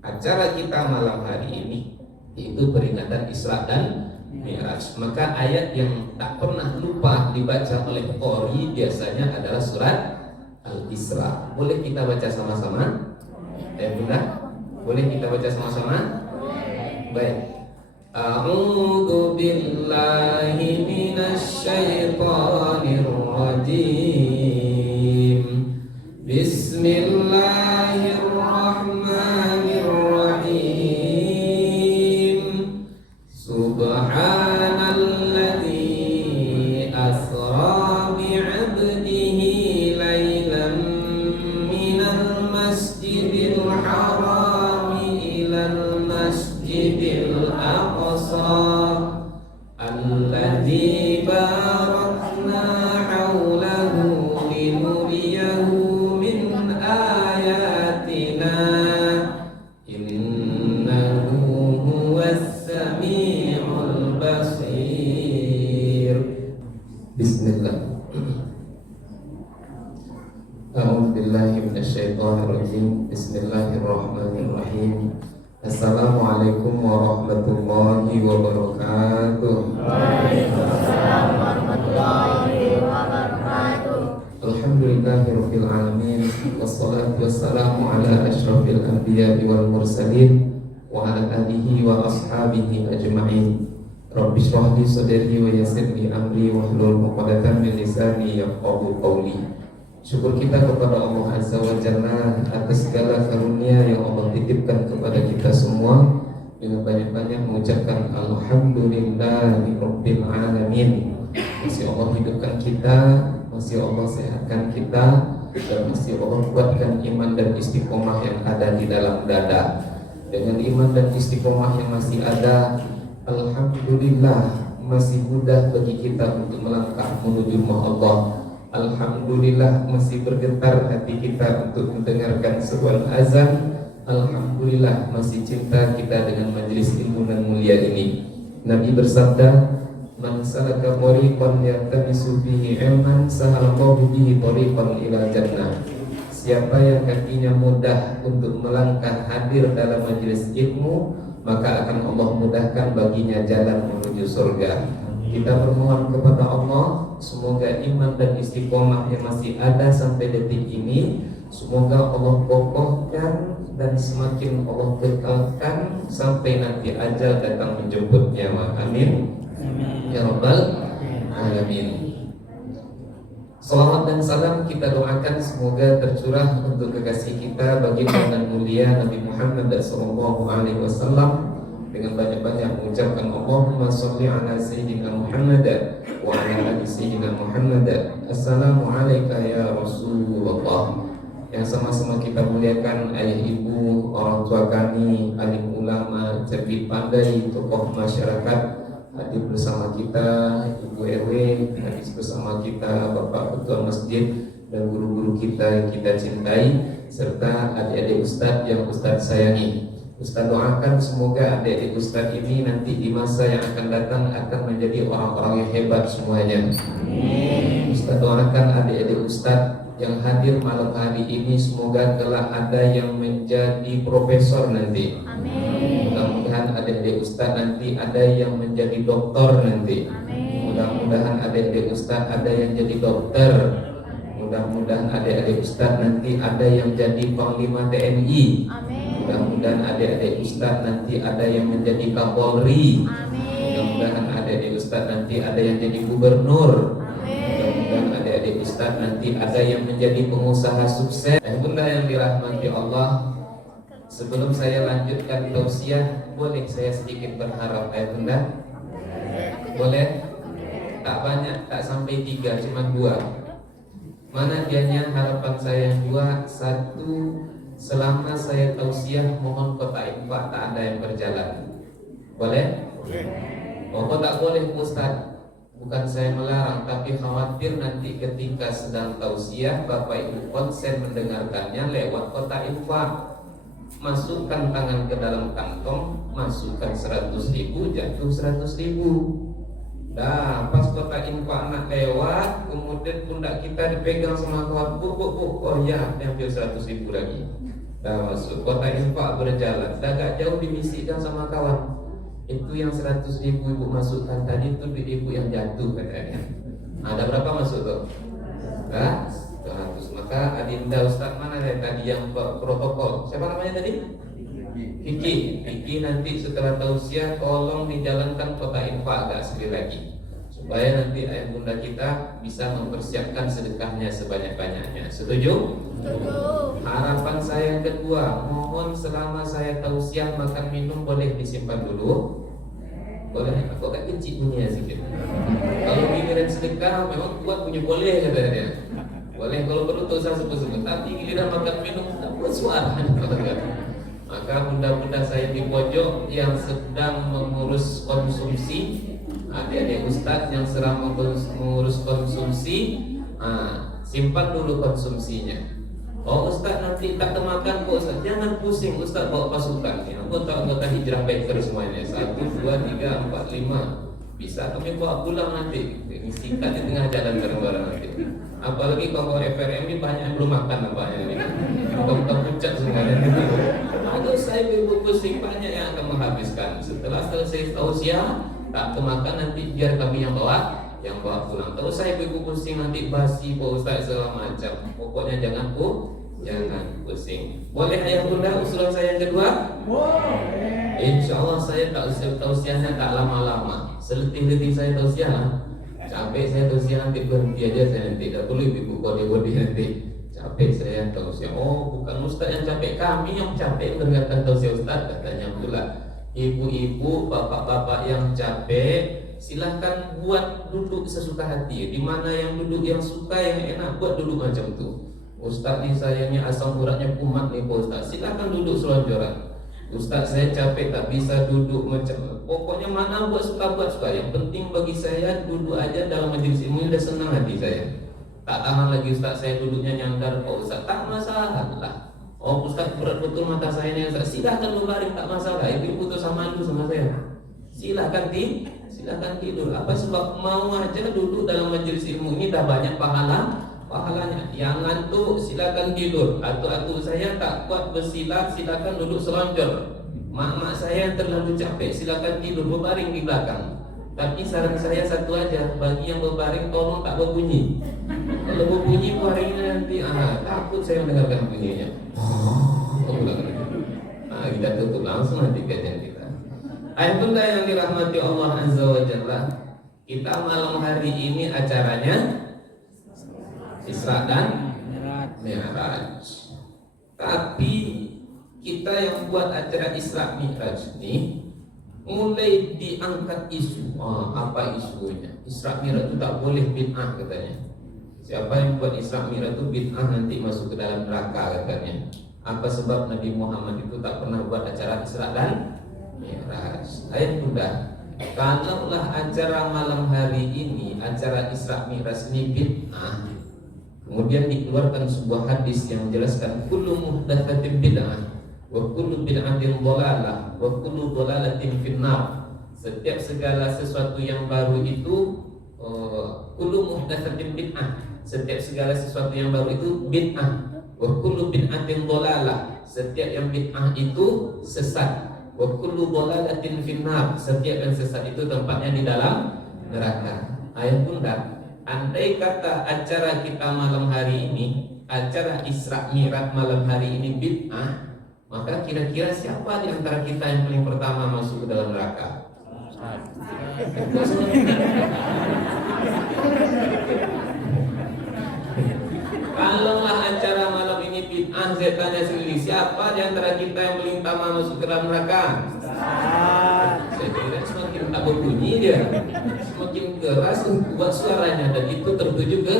acara kita malam hari ini yaitu peringatan Isra dan Mi'raj. Maka ayat yang tak pernah lupa dibaca oleh qori biasanya adalah surat Al-Isra. Boleh kita baca sama-sama? Bunda, boleh kita baca sama-sama? Baik. A'udzu billahi minasy syaithanir rajim. Bismillahirrahmanirrahim. Subhanalladzi asra bi'abdihi lailan minal masjidil harami ilal masjidil aqsa alladzi barakna haulahu linuriyahu min ayatina innahu huwas samiul basir. Bismillah. A'udzu billahi minasyaitonir rajim. Bismillahirrahmanirrahim. Assalamualaikum warahmatullahi wabarakatuh. Waalaikumsalam warahmatullahi wabarakatuh. Alhamdulillahirabbil alamin. Wassalatu wassalamu ala asyrafil anbiya'i wal mursalin wa ala alihi wa ashabihi ajma'in. Rabbi shrah li sadri wa yassir li amri wahlul 'uqdatam min lisani yafqahu qawli. Syukur kita kepada Allah Azza wa Jalla atas segala karunia yang Allah titipkan kepada kita semua, dengan banyak-banyak mengucapkan Alhamdulillahirabbil alamin. Masih Allah hidupkan kita, masih Allah sehatkan kita, dan masih Allah kuatkan iman dan istiqomah yang ada di dalam dada. Dengan iman dan istiqomah yang masih ada, alhamdulillah masih mudah bagi kita untuk melangkah menuju rumah Allah. Alhamdulillah masih bergetar hati kita untuk mendengarkan seruan azan. Alhamdulillah masih cinta kita dengan majelis ilmu dan mulia ini. Nabi bersabda, "Man salaka tariqan yaltamisu fihi ilman, sahalallahu bihi tariqan ila jannah." Siapa yang kakinya mudah untuk melangkah hadir dalam majelis ilmu, maka akan Allah mudahkan baginya jalan menuju surga. Kita bermohon kepada Allah, semoga iman dan istiqomah yang masih ada sampai detik ini, semoga Allah kokohkan dan semakin Allah kekalkan sampai nanti ajal datang menjemput nyawa. Amin. Ya Rabbal Alamin. Salawat dan salam kita doakan semoga tercurah untuk kekasih kita baginda dan mulia Nabi Muhammad SAW, dengan banyak-banyak mengucapkan Allahumma sholli ala sayyidina Muhammad wa ala ali sayyidina Muhammad. Assalamualaikum ya Rasulullah. Yang sama-sama kita muliakan ayah ibu, orang tua kami, alim ulama, cerdik pandai, tokoh masyarakat, hadir bersama kita, ibu RW, hadir bersama kita, bapak ketua masjid, dan guru-guru kita yang kita cintai, serta adik-adik ustadz yang ustadz sayangi. Ustaz doakan semoga adik-adik Ustaz ini nanti di masa yang akan datang akan menjadi orang-orang yang hebat semuanya. Amin. Ustaz doakan adik-adik Ustaz yang hadir malam hari ini semoga kelak ada yang menjadi profesor nanti. Amin. Mudah-mudahan adik-adik Ustaz nanti ada yang menjadi doktor nanti. Amin. Mudah-mudahan adik-adik Ustaz ada yang jadi dokter. Mudah-mudahan adik-adik Ustaz nanti ada yang jadi panglima TNI. Amin. Mudah-mudahan adik-adik Ustaz nanti ada yang menjadi Kapolri. Amin. Mudah-mudahan adik-adik Ustaz nanti ada yang jadi gubernur. Amin. Mudah-mudahan adik-adik Ustaz nanti ada yang menjadi pengusaha sukses. Bunda yang dirahmati Allah, sebelum saya lanjutkan tausiah, boleh saya sedikit berharap Bunda? Boleh? Tak banyak, tak sampai 3, cuma 2. Mana dianya harapan saya 2? 1, selama saya tausiah mohon kotak infak tak ada yang berjalan. Boleh? Boleh. Oh, kok tak boleh Ustaz? Bukan saya melarang, tapi khawatir nanti ketika sedang tausiah Bapak Ibu konsen mendengarkannya lewat kotak infak. Masukkan tangan ke dalam kantong, masukkan 100.000, jatuh 100.000. Dah pas kotak infak nak lewat, kemudian pundak kita dipegang sama kawan, bu, oh ya, ambil 100.000 lagi. Dah masuk kota infak berjalan, dah gak jauh dibisikkan sama kawan. Itu yang 100.000 ibu masukkan tadi itu duit ibu yang jatuh katanya. Ada berapa masuk tuh? Hah? 200. Maka Adinda Ustaz mana ya tadi yang protokol? Siapa namanya tadi? Kiki nanti setelah tausiah tolong dijalankan kota infak agak sekali lagi, supaya nanti ayah bunda kita bisa mempersiapkan sedekahnya sebanyak-banyaknya. Setuju? Harapan saya yang kedua, mohon selama saya tausiah makan minum boleh disimpan dulu. Boleh, aku agak kecil punya sedikit. Kalau giliran sedekah memang kuat punya boleh katanya. Boleh kalau perlu tak usah sebut-sebut. Tapi giliran makan minum tak buat suara. Maka bunda-bunda saya di pojok yang sedang mengurus konsumsi, adik-adik ustadz yang sedang mengurus konsumsi, simpan dulu konsumsinya. Oh ustadz nanti tak termakan kok ustadz, jangan pusing ustadz bawa pasukan ya. Anggota hijrah baker semuanya 1, 2, 3, 4, 5 bisa kami bawa pulang nanti, sikat di tengah jalan bareng-bareng nanti. Apalagi kalau FRM ini banyak yang belum makan nampaknya ini. Bukan pucat semuanya. Aduh saya ibu pusing, banyak yang akan menghabiskan. Setelah selesai tausiah tak kemakan nanti biar kami yang bawa pulang. Kalau saya ibu pusing nanti basi Pak Ustaz segala macam. Pokoknya jangan pusing. Boleh ayah bunda usulan saya yang kedua? Boleh. Insya Allah saya tak tausiahnya tak lama-lama. Seletih-letih saya tausiah lah. Capek saya tausiah nanti berhenti aja saya nanti. Tak perlu ibu kode-kode nanti. Capek saya tausiah. Oh bukan Ustaz yang capek, kami yang capek mendengarkan tausiah Ustaz katanya pula. Ibu-ibu, bapak-bapak yang capek, silahkan buat duduk sesuka hati. Di mana yang duduk yang suka yang enak buat duduk macam tu. Ustaz ni sayangnya asam uratnya kumat nih Pak Ustaz. Silahkan duduk selonjoran. Ustaz saya capek tak bisa duduk macam. Pokoknya mana buat suka. Yang penting bagi saya duduk aja dalam majelis ilmu udah senang hati saya. Tak tahan lagi Ustaz saya duduknya nyandar Pak Ustaz. Tak masalah lah. Oh Ustaz berat betul mata saya nih Ustaz. Silahkan berbaring tak masalah. Itu putus sama dulu sama saya. Silahkan tidur. Apa sebab mau aja duduk dalam majelis ilmu ini dah banyak pahalanya. Yang ngantuk silakan tidur. Atuk-atuk saya tak kuat bersilat, silakan duduk selonjor. Mak-mak saya yang terlalu capek silakan tidur berbaring di belakang. Tapi saran saya satu aja, bagi yang berbaring tolong tak berbunyi. Kalau berbunyi baringnya nanti takut saya mendengarkan bunyinya. Kita tutup langsung nanti kajian kita. Ayah bunda yang dirahmati Allah Azza wa Jalla, kita malam hari ini acaranya Isra dan Mi'raj. Tapi kita yang buat acara Isra Mi'raj ini mulai diangkat isu. Apa isunya? Isra Mi'raj itu tak boleh bid'ah katanya. Siapa yang buat Isra Mi'raj itu bid'ah nanti masuk ke dalam neraka katanya. Apa sebab Nabi Muhammad itu tak pernah buat acara Isra dan Mi'raj? Ayat bunda, kalaulah acara malam hari ini, acara Isra Mi'raj ini bid'ah, kemudian dikeluarkan sebuah hadis yang menjelaskan kullu muhdatsatin bid'ah wa kullu bid'atin dhalalah wa kullu dhalalatin finnar. Setiap segala sesuatu yang baru itu kullu muhdatsatin bid'ah, setiap segala sesuatu yang baru itu bid'ah. Wa kullu bid'atin dhalalah, setiap yang bid'ah itu sesat. Wa kullu dhalalatin finnar, setiap yang sesat itu tempatnya di dalam neraka. Ayat bunda, andai kata acara kita malam hari ini, acara Isra Mi'raj malam hari ini bid'ah, maka kira-kira siapa di antara kita yang paling pertama masuk ke dalam neraka? Kalaulah acara malam ini bid'ah, saya tanya sendiri, siapa di antara kita yang paling pertama masuk ke dalam neraka? Saya kira semakin tak berbunyi dia, semakin keras buat suaranya, dan itu tertuju ke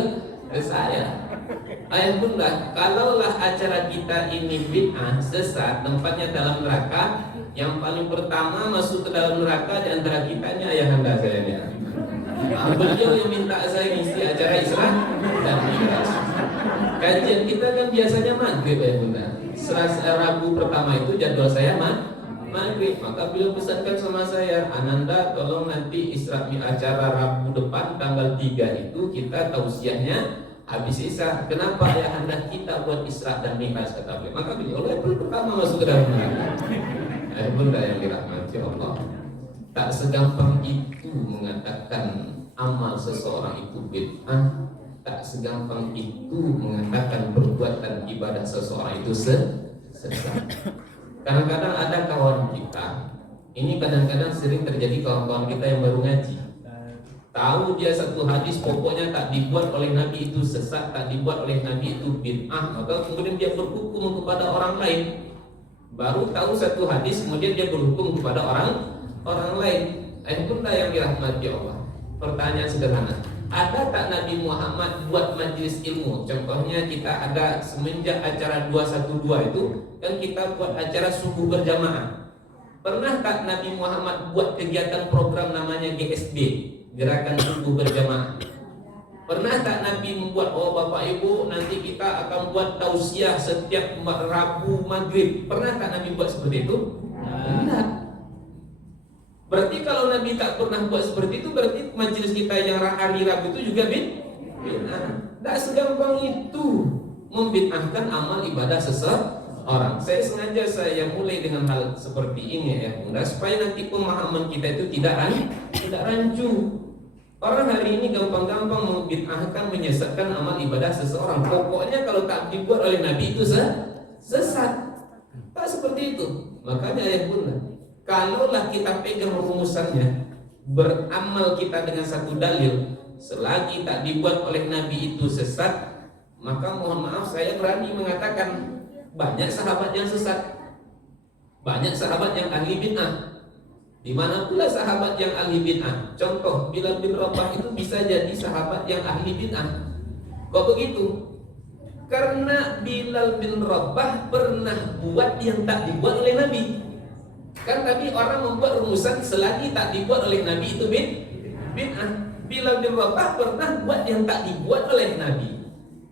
saya. Ayah bunda, kalaulah acara kita ini bid'ah, sesat, tempatnya dalam neraka, yang paling pertama masuk ke dalam neraka di antara kita ini ayahanda saya nih. Beliau yang minta saya ngisi acara Isra dan Mi'raj. Kajian kita kan biasanya maghrib ya bunda. Selasa Rabu pertama itu jadwal saya maghrib. Maka beliau pesankan sama saya, Ananda tolong nanti Isra Mi'raj acara Rabu depan tanggal 3 itu kita tausiahnya Habis Isya, kenapa ayahanda kita buat Isra dan Mi'raj, kata beliau. Maka beliau pertama masuk ke dalam neraka. Bunda yang dirahmati Allah, tak segampang itu mengatakan amal seseorang itu bid'ah, tak segampang itu mengatakan perbuatan ibadah seseorang itu sesat. Kadang-kadang ada kawan kita, ini kadang-kadang sering terjadi kawan-kawan kita yang baru ngaji. Tahu dia satu hadis pokoknya tak dibuat oleh Nabi itu sesat, tak dibuat oleh Nabi itu bid'ah, maka kemudian dia berhukum kepada orang lain. Baru tahu satu hadis kemudian dia berhukum kepada orang lain. Bunda yang dirahmati Allah, pertanyaan sederhana, ada tak Nabi Muhammad buat majelis ilmu? Contohnya kita ada semenjak acara 212 itu kan kita buat acara subuh berjamaah. Pernah tak Nabi Muhammad buat kegiatan program namanya GSB, gerakan subuh berjamaah? Pernah tak Nabi membuat, oh Bapak Ibu nanti kita akan buat tausiah setiap Rabu Maghrib? Pernah tak Nabi buat seperti itu? Tidak. Berarti kalau Nabi tak pernah buat seperti itu, berarti majelis kita yang hari Rabu itu juga bid'ah. Tak segampang itu membid'ahkan amal ibadah seseorang. Saya sengaja mulai dengan hal seperti ini ya Bunda, supaya nanti pemahaman kita itu tidak rancu. Orang hari ini gampang-gampang membid'ahkan, menyesatkan amal ibadah seseorang. Pokoknya kalau tak dibuat oleh Nabi itu sesat. Tak seperti itu. Makanya ya Bunda, kalaulah kita pegang rumusannya, beramal kita dengan satu dalil, selagi tak dibuat oleh Nabi itu sesat, maka mohon maaf saya berani mengatakan banyak sahabat yang sesat, banyak sahabat yang ahli bid'ah. Di mana pula sahabat yang ahli bid'ah? Contoh, Bilal bin Rabah itu bisa jadi sahabat yang ahli bid'ah. Kok begitu? Karena Bilal bin Rabah pernah buat yang tak dibuat oleh Nabi. Kan tadi orang membuat rumusan selagi tak dibuat oleh Nabi itu bid'ah. Bilal bin Rabah pernah buat yang tak dibuat oleh Nabi.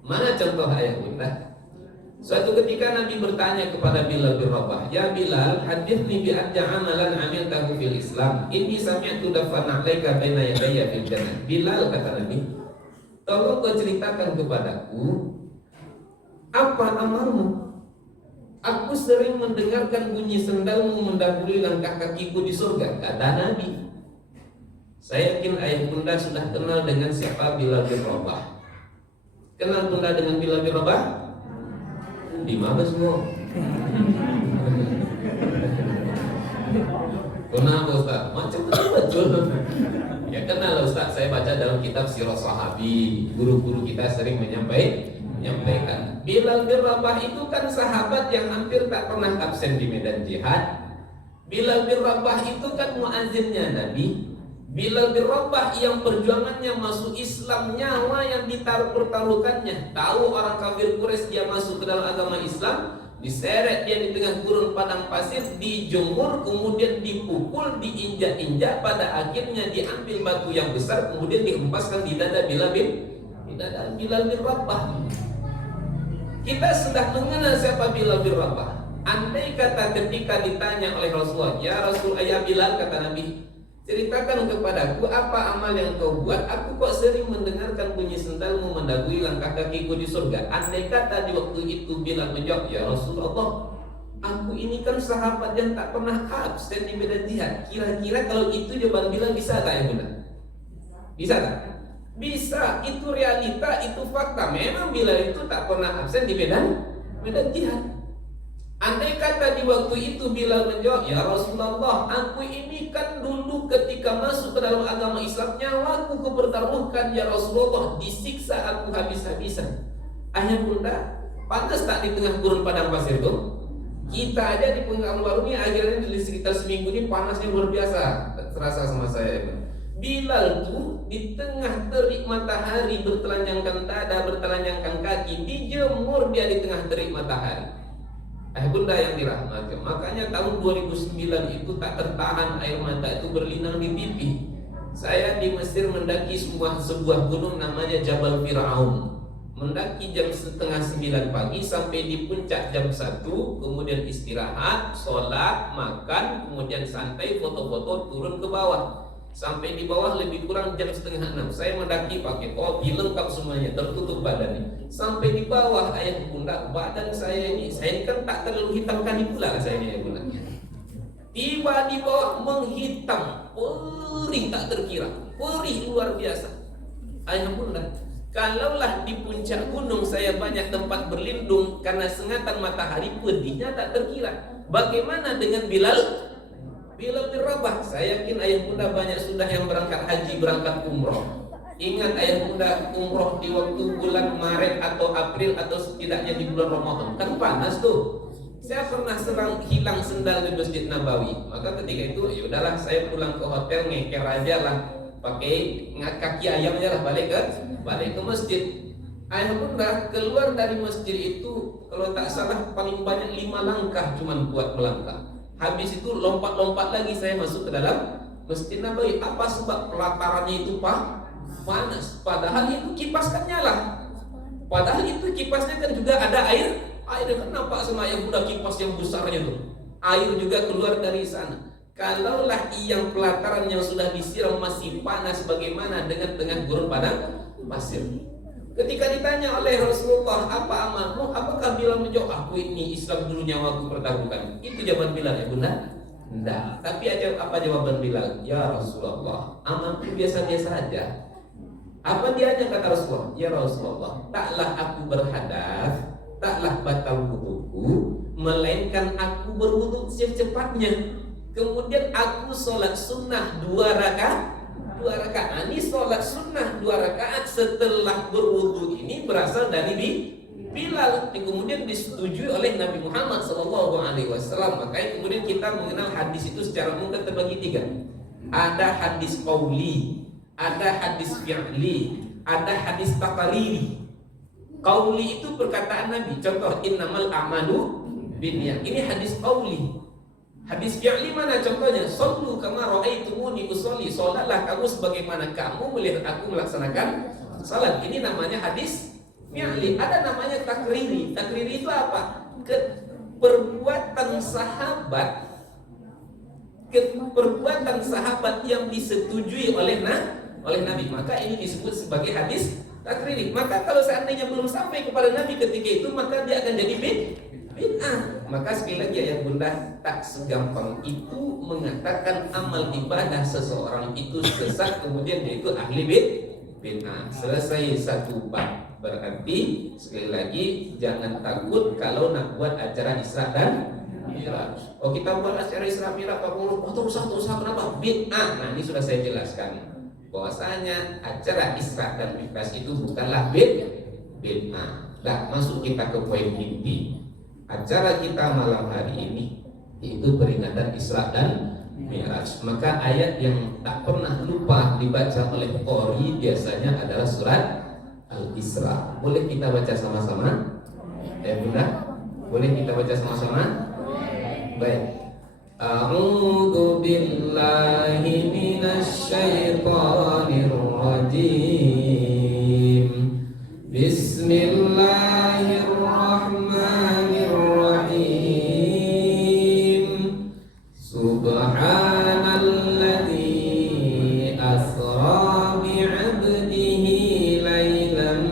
Mana contoh ayat Bunda? Suatu ketika Nabi bertanya kepada Bilal bin Rabah, "Ya Bilal, hadithni bi adja amalan amiltahu fil Islam. Inni sami'tu dafana 'alaika baina yadayya fil jannah." Bilal, kata Nabi, tolong kau ceritakan kepadaku apa amalmu. Aku sering mendengarkan bunyi sendalmu mendahului langkah kakiku di surga, kata Nabi. Saya yakin ayah Bunda sudah kenal dengan siapa Bilal bin Rabah. Kenal Bunda dengan Bilal bin Rabah? Di mana semua? Kenapa Ustaz? Macam betul. Ya kenal Ustaz, saya baca dalam kitab Sirah Sahabi. Guru-guru kita sering menyampaikan. Bilal bin Rabah itu kan sahabat yang hampir tak pernah absen di medan jihad. Bilal bin Rabah itu kan muazzinnya Nabi. Bilal bin Rabah yang perjuangannya masuk Islam, nyawa yang dipertaruhkannya. Tahu orang kafir Quraisy dia masuk ke dalam agama Islam, diseret dia di tengah gurun padang pasir, dijemur, kemudian dipukul, diinjak-injak, pada akhirnya diambil batu yang besar, kemudian dihempaskan di dada Bilal bin Rabah. Kita sudah mengenal siapa Bilal bin Rabah. Andai kata ketika ditanya oleh Rasulullah, "Ya Rasul, ya Bilal," kata Nabi, ceritakan kepadaku apa amal yang kau buat. Aku kok sering mendengarkan bunyi sendalmu mendahului langkah kakiku di surga. Andai kata di waktu itu Bilal menjawab, "Ya Rasulullah, aku ini kan sahabat yang tak pernah absen di medan jihad." Kira-kira kalau itu jawaban Bilal bisa tak ya Bunda? Bisa tak? Bisa. Itu realita, itu fakta. Memang Bilal itu tak pernah absen di medan jihad. Andai kata di waktu itu Bilal menjawab, "Ya Rasulullah, aku ini kan dulu ketika masuk ke dalam agama Islam, nyawaku kupertaruhkan ya Rasulullah, disiksa aku habis-habisan." Ayah Bunda, panas tak di tengah gurun padang pasir itu? Kita aja di Pekanbaru ini akhirnya di sekitar seminggu ini panasnya luar biasa, terasa sama saya. Bilal tuh di tengah terik matahari, bertelanjangkan dada, bertelanjangkan kaki, dijemur dia di tengah terik matahari. Bunda yang dirahmati, makanya tahun 2009 itu tak tertahan air mata itu berlinang di pipi. Saya di Mesir mendaki sebuah gunung namanya Jabal Fir'aun. Mendaki jam setengah 9 pagi sampai di puncak jam 1, kemudian istirahat, sholat, makan, kemudian santai, foto-foto, turun ke bawah. Sampai di bawah lebih kurang jam 5:30. Saya mendaki pakai topi lengkap semuanya, tertutup badannya. Sampai di bawah ayah bunda, badan saya ini kan tak terlalu hitam kali pula saya ini, ayah bunda. Tiba di bawah menghitam, perih tak terkira, perih luar biasa. Ayah bunda, kalaulah di puncak gunung saya banyak tempat berlindung karena sengatan matahari, pedihnya tak terkira. Bagaimana dengan Bilal bin Rabah? Saya yakin ayah bunda banyak sudah yang berangkat haji, berangkat umroh. Ingat ayah bunda, umroh di waktu bulan Maret atau April atau setidaknya di bulan Ramadan, kan panas tuh. Saya pernah hilang sendal di Masjid Nabawi. Maka ketika itu ya udahlah, saya pulang ke hotel, ngeker aja lah, pakai kaki ayam aja lah, balik ke masjid. Ayah bunda keluar dari masjid itu kalau tak salah paling banyak 5 langkah cuman buat melangkah. Habis itu lompat-lompat lagi saya masuk ke dalam Masjid Nabawi. Apa sebab? Pelatarannya itu panas. Padahal itu kipas kan nyala. Padahal itu kipasnya kan juga ada air. Air kan nampak sama yang udah kipas yang besarnya tuh. Air juga keluar dari sana. Kalaulah yang pelataran yang sudah disiram masih panas, bagaimana dengan tengah gurun padang pasir? Ketika ditanya oleh Rasulullah, apa amalmu? Apakah Bilal menjawab, aku ini Islam dulu nyawaku pertaruhkan? Itu jawaban Bilal, ya bunda? Tidak. Tapi apa jawaban Bilal? Ya Rasulullah, amalku biasa-biasa aja. Apa dia kata Rasulullah? Ya Rasulullah, taklah aku berhadas, taklah batal wuduku, melainkan aku berwudu secepatnya. Kemudian aku sholat sunnah 2 rakaat. Ini sholat sunnah 2 rakaat setelah berwudu ini berasal dari Bilal, kemudian disetujui oleh Nabi Muhammad SAW. Makanya kemudian kita mengenal hadis itu secara umum terbagi 3. Ada hadis qauli, ada hadis fi'li, ada hadis taqriri. Qauli itu perkataan Nabi, contoh innamal a'malu binniyat. Ini hadis qauli. Hadis fi'li mana contohnya? Sallu kama ra'aitumuni usolli. Salatlah kamu sebagaimana kamu melihat aku melaksanakan salat. Ini namanya hadis fi'li. Ada namanya takriri. Takriri itu apa? Perbuatan sahabat yang disetujui oleh Nabi. Maka ini disebut sebagai hadis takriri. Maka kalau seandainya belum sampai kepada Nabi ketika itu, maka dia akan jadi bid'ah. Maka sekali lagi ayah bunda, tak segampang itu mengatakan amal ibadah seseorang itu sesat kemudian dia itu ahli bid'ah. Selesai satu bab. Berarti sekali lagi jangan takut kalau nak buat acara Isra dan Mi'raj. Oh, kita buat acara Isra Mi'raj, terus kenapa? Bid'ah. Nah, ini sudah saya jelaskan bahwasanya acara Isra dan Mi'raj itu bukanlah bid'ah. Nah, masuk kita ke poin inti. Acara kita malam hari ini itu peringatan Isra dan Mi'raj. Maka ayat yang tak pernah lupa dibaca oleh qori biasanya adalah surat Al-Isra. Boleh kita baca sama-sama? Ya bunda? Boleh kita baca sama-sama? Baik. A'udzu billahi minasy syaithanir rajim. Bismillahirrahmanirrahim. Subhanalladzi asra bi'abdihi laylan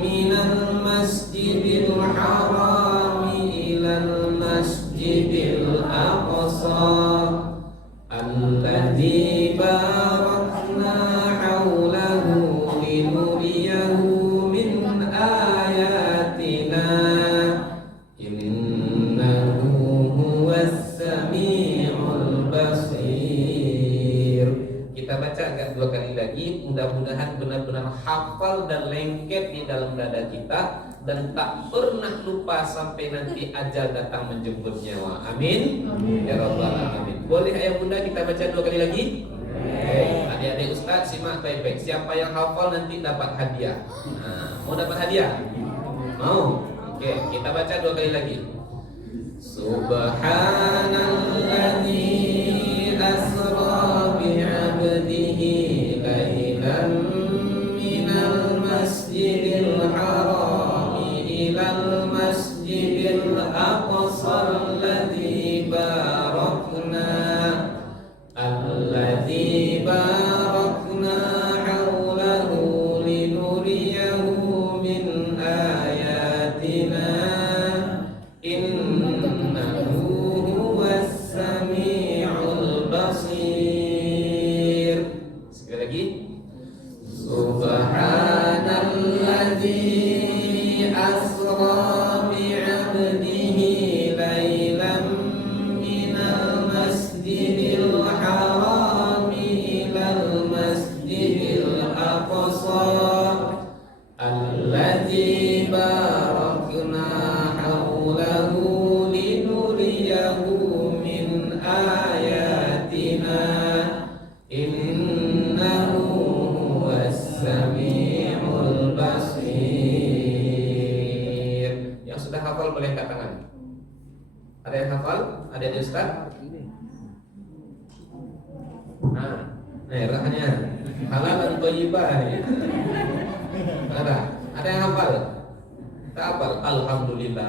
minal masjidil haram ilal masjidil aqsa alladzi barakna hawlahu linuriyahu min ayatina innahu huwas sami'ul basir. Kita baca agak 2 kali lagi, mudah-mudahan benar-benar hafal dan lengket di dalam dada kita dan tak pernah lupa sampai nanti ajal datang menjemput nyawa. Amin. Ya rabbal alamin. Boleh ayah bunda kita baca 2 kali lagi? Adik-adik Ustaz simak baik-baik. Siapa yang hafal nanti dapat hadiah. Nah, mau dapat hadiah? Mau? Oke, kita baca 2 kali lagi. Subhanalladzi asra bi'abdihi laylan minal masjidil haram ilal masjidil aqsa alladzi barakna ayatina innahu huwas samiul basir. Yang sudah hafal boleh angkat tangan. Ada yang hafal? Ada yang Ustaz? Nah, merahnya halal dan thayyibah ya. Ada yang hafal? Tak hafal? Alhamdulillah.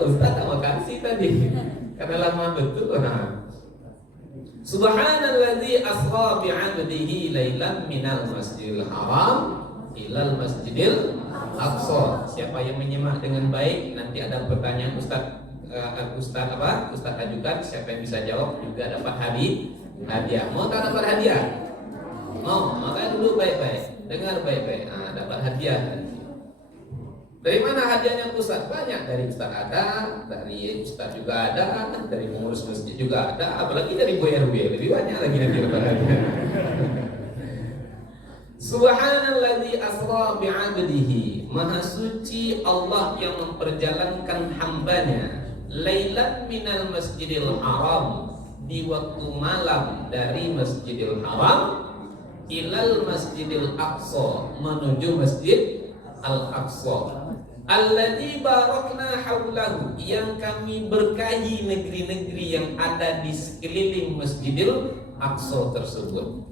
Ustaz tak makan sih tadi karena lama betul. Nah, Subhanalladzi asra bi'abdihi lailan minal masjidil haram ilal masjidil aqsa. Siapa yang menyimak dengan baik, nanti ada pertanyaan Ustaz ajukan. Siapa yang bisa jawab juga dapat hadiah. Mau tak dapat hadiah? Mau, makanya dulu baik-baik, dengar baik-baik. Nah, dapat hadiah. Dari mana hadiahnya Ustaz? Banyak, dari Ustaz ada, dari Ustaz juga ada, dari pengurus masjid juga ada, apalagi dari BRW lebih banyak lagi nanti dapat hadiah. Subhanalladzi asra bi'abdihi, maha suci Allah yang memperjalankan hambanya lailan minal masjidil haram, di waktu malam dari masjidil haram ilal masjidil aqsa, menuju masjid al-aqsa, alladzi barakna haulahu, yang kami berkahi negeri-negeri yang ada di sekeliling masjidil aqsa tersebut.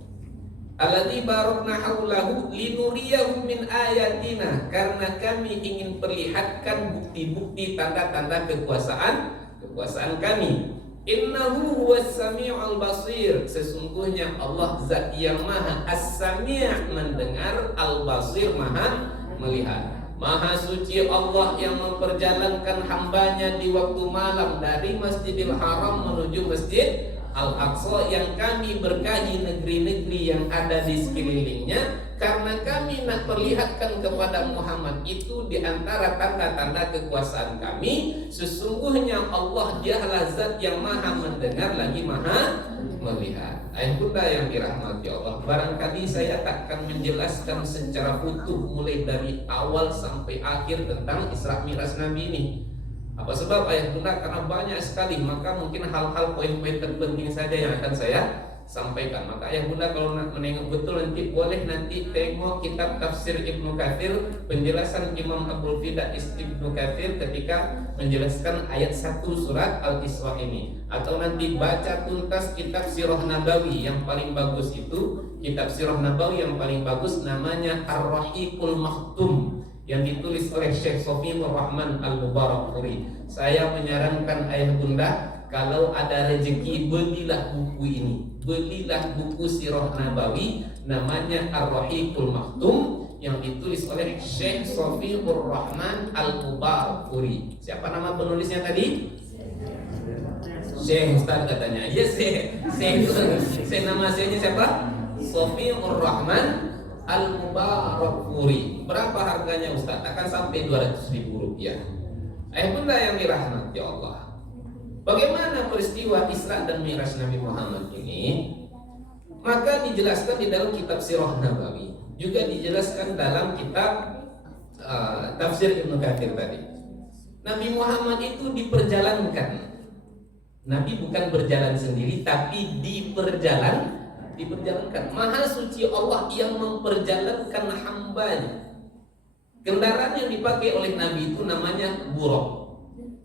Alladzi barakna haulahu linuriyahu min ayatina, karena kami ingin perlihatkan bukti-bukti tanda-tanda kekuasaan kami. Innahu huwas samiul basir, sesungguhnya Allah zat yang maha as-sami', mendengar, al-basir, maha melihat. Maha suci Allah yang memperjalankan hambanya di waktu malam dari Masjidil Haram menuju Masjid Al-Aqsa, yang kami berkahi negeri-negeri yang ada di sekelilingnya, karena kami nak perlihatkan kepada Muhammad itu di antara tanda-tanda kekuasaan kami. Sesungguhnya Allah dialah zat yang maha mendengar lagi maha melihat. Ayah bunda yang dirahmati Allah, barangkali saya takkan menjelaskan secara utuh mulai dari awal sampai akhir tentang Isra Mi'raj Nabi ini. Apa sebab ayah bunda? Karena banyak sekali, maka mungkin hal-hal poin-poin terpenting saja yang akan saya sampaikan. Maka ayah bunda kalau nak menengok betul nanti boleh nanti tengok kitab tafsir Ibnu Katsir, penjelasan Imam Abdul Fida Ibnu Katsir ketika menjelaskan ayat 1 surat Al-Isra ini, atau nanti baca tuntas kitab Sirah Nabawi yang paling bagus itu, kitab Sirah Nabawi yang paling bagus namanya Ar-Rahiqul Maktum yang ditulis oleh Syekh Sofiur Rahman Al-Mubarakpuri. Saya menyarankan ayah bunda, kalau ada rezeki belilah buku ini, belilah buku Sirah Nabawi namanya Ar-Rahiqul Maktum yang ditulis oleh Syekh Sofiur Rahman Al-Mubarakpuri. Siapa nama penulisnya tadi? Syekh Ustaz katanya. Iya Syekh nama Syekhnya siapa? Sofiur Rahman Al-Mubarakpuri. Berapa harganya Ustaz? Akan sampai 200.000 rupiah. Ayah bunda yang dirahmati Allah, bagaimana peristiwa Isra dan Mi'raj Nabi Muhammad ini? Maka dijelaskan di dalam kitab Sirah Nabawi, juga dijelaskan dalam kitab tafsir Ibnu Katsir tadi. Nabi Muhammad itu diperjalankan. Nabi bukan berjalan sendiri, tapi diperjalankan. Maha suci Allah yang memperjalankan hambanya. Kendaraan yang dipakai oleh Nabi itu namanya buraq.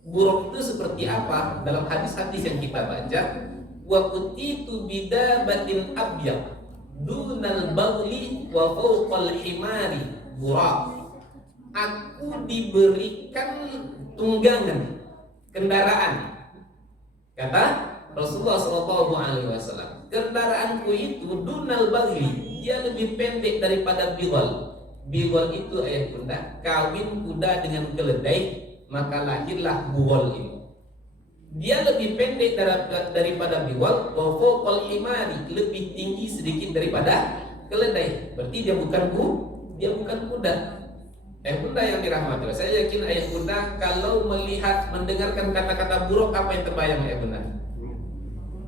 Buraq itu seperti apa? Dalam hadis-hadis yang kita baca, wa qutitu bidabatin abyad dunal bagli wa fawqal himari buraq. Aku diberikan tunggangan kendaraan, kata Rasulullah SAW, kendaraanku itu dunal bagli, dia lebih pendek daripada bighal. Bighal itu ayat bunda, kawin kuda dengan keledai, maka lahirlah bughal itu. Dia lebih pendek daripada bighal, wa fawqal himari, lebih tinggi sedikit daripada keledai. Berarti dia bukan kuda. Ayah bunda yang dirahmati Allah, saya yakin ayah bunda kalau mendengarkan kata-kata buruk, apa yang terbayang ayah bunda?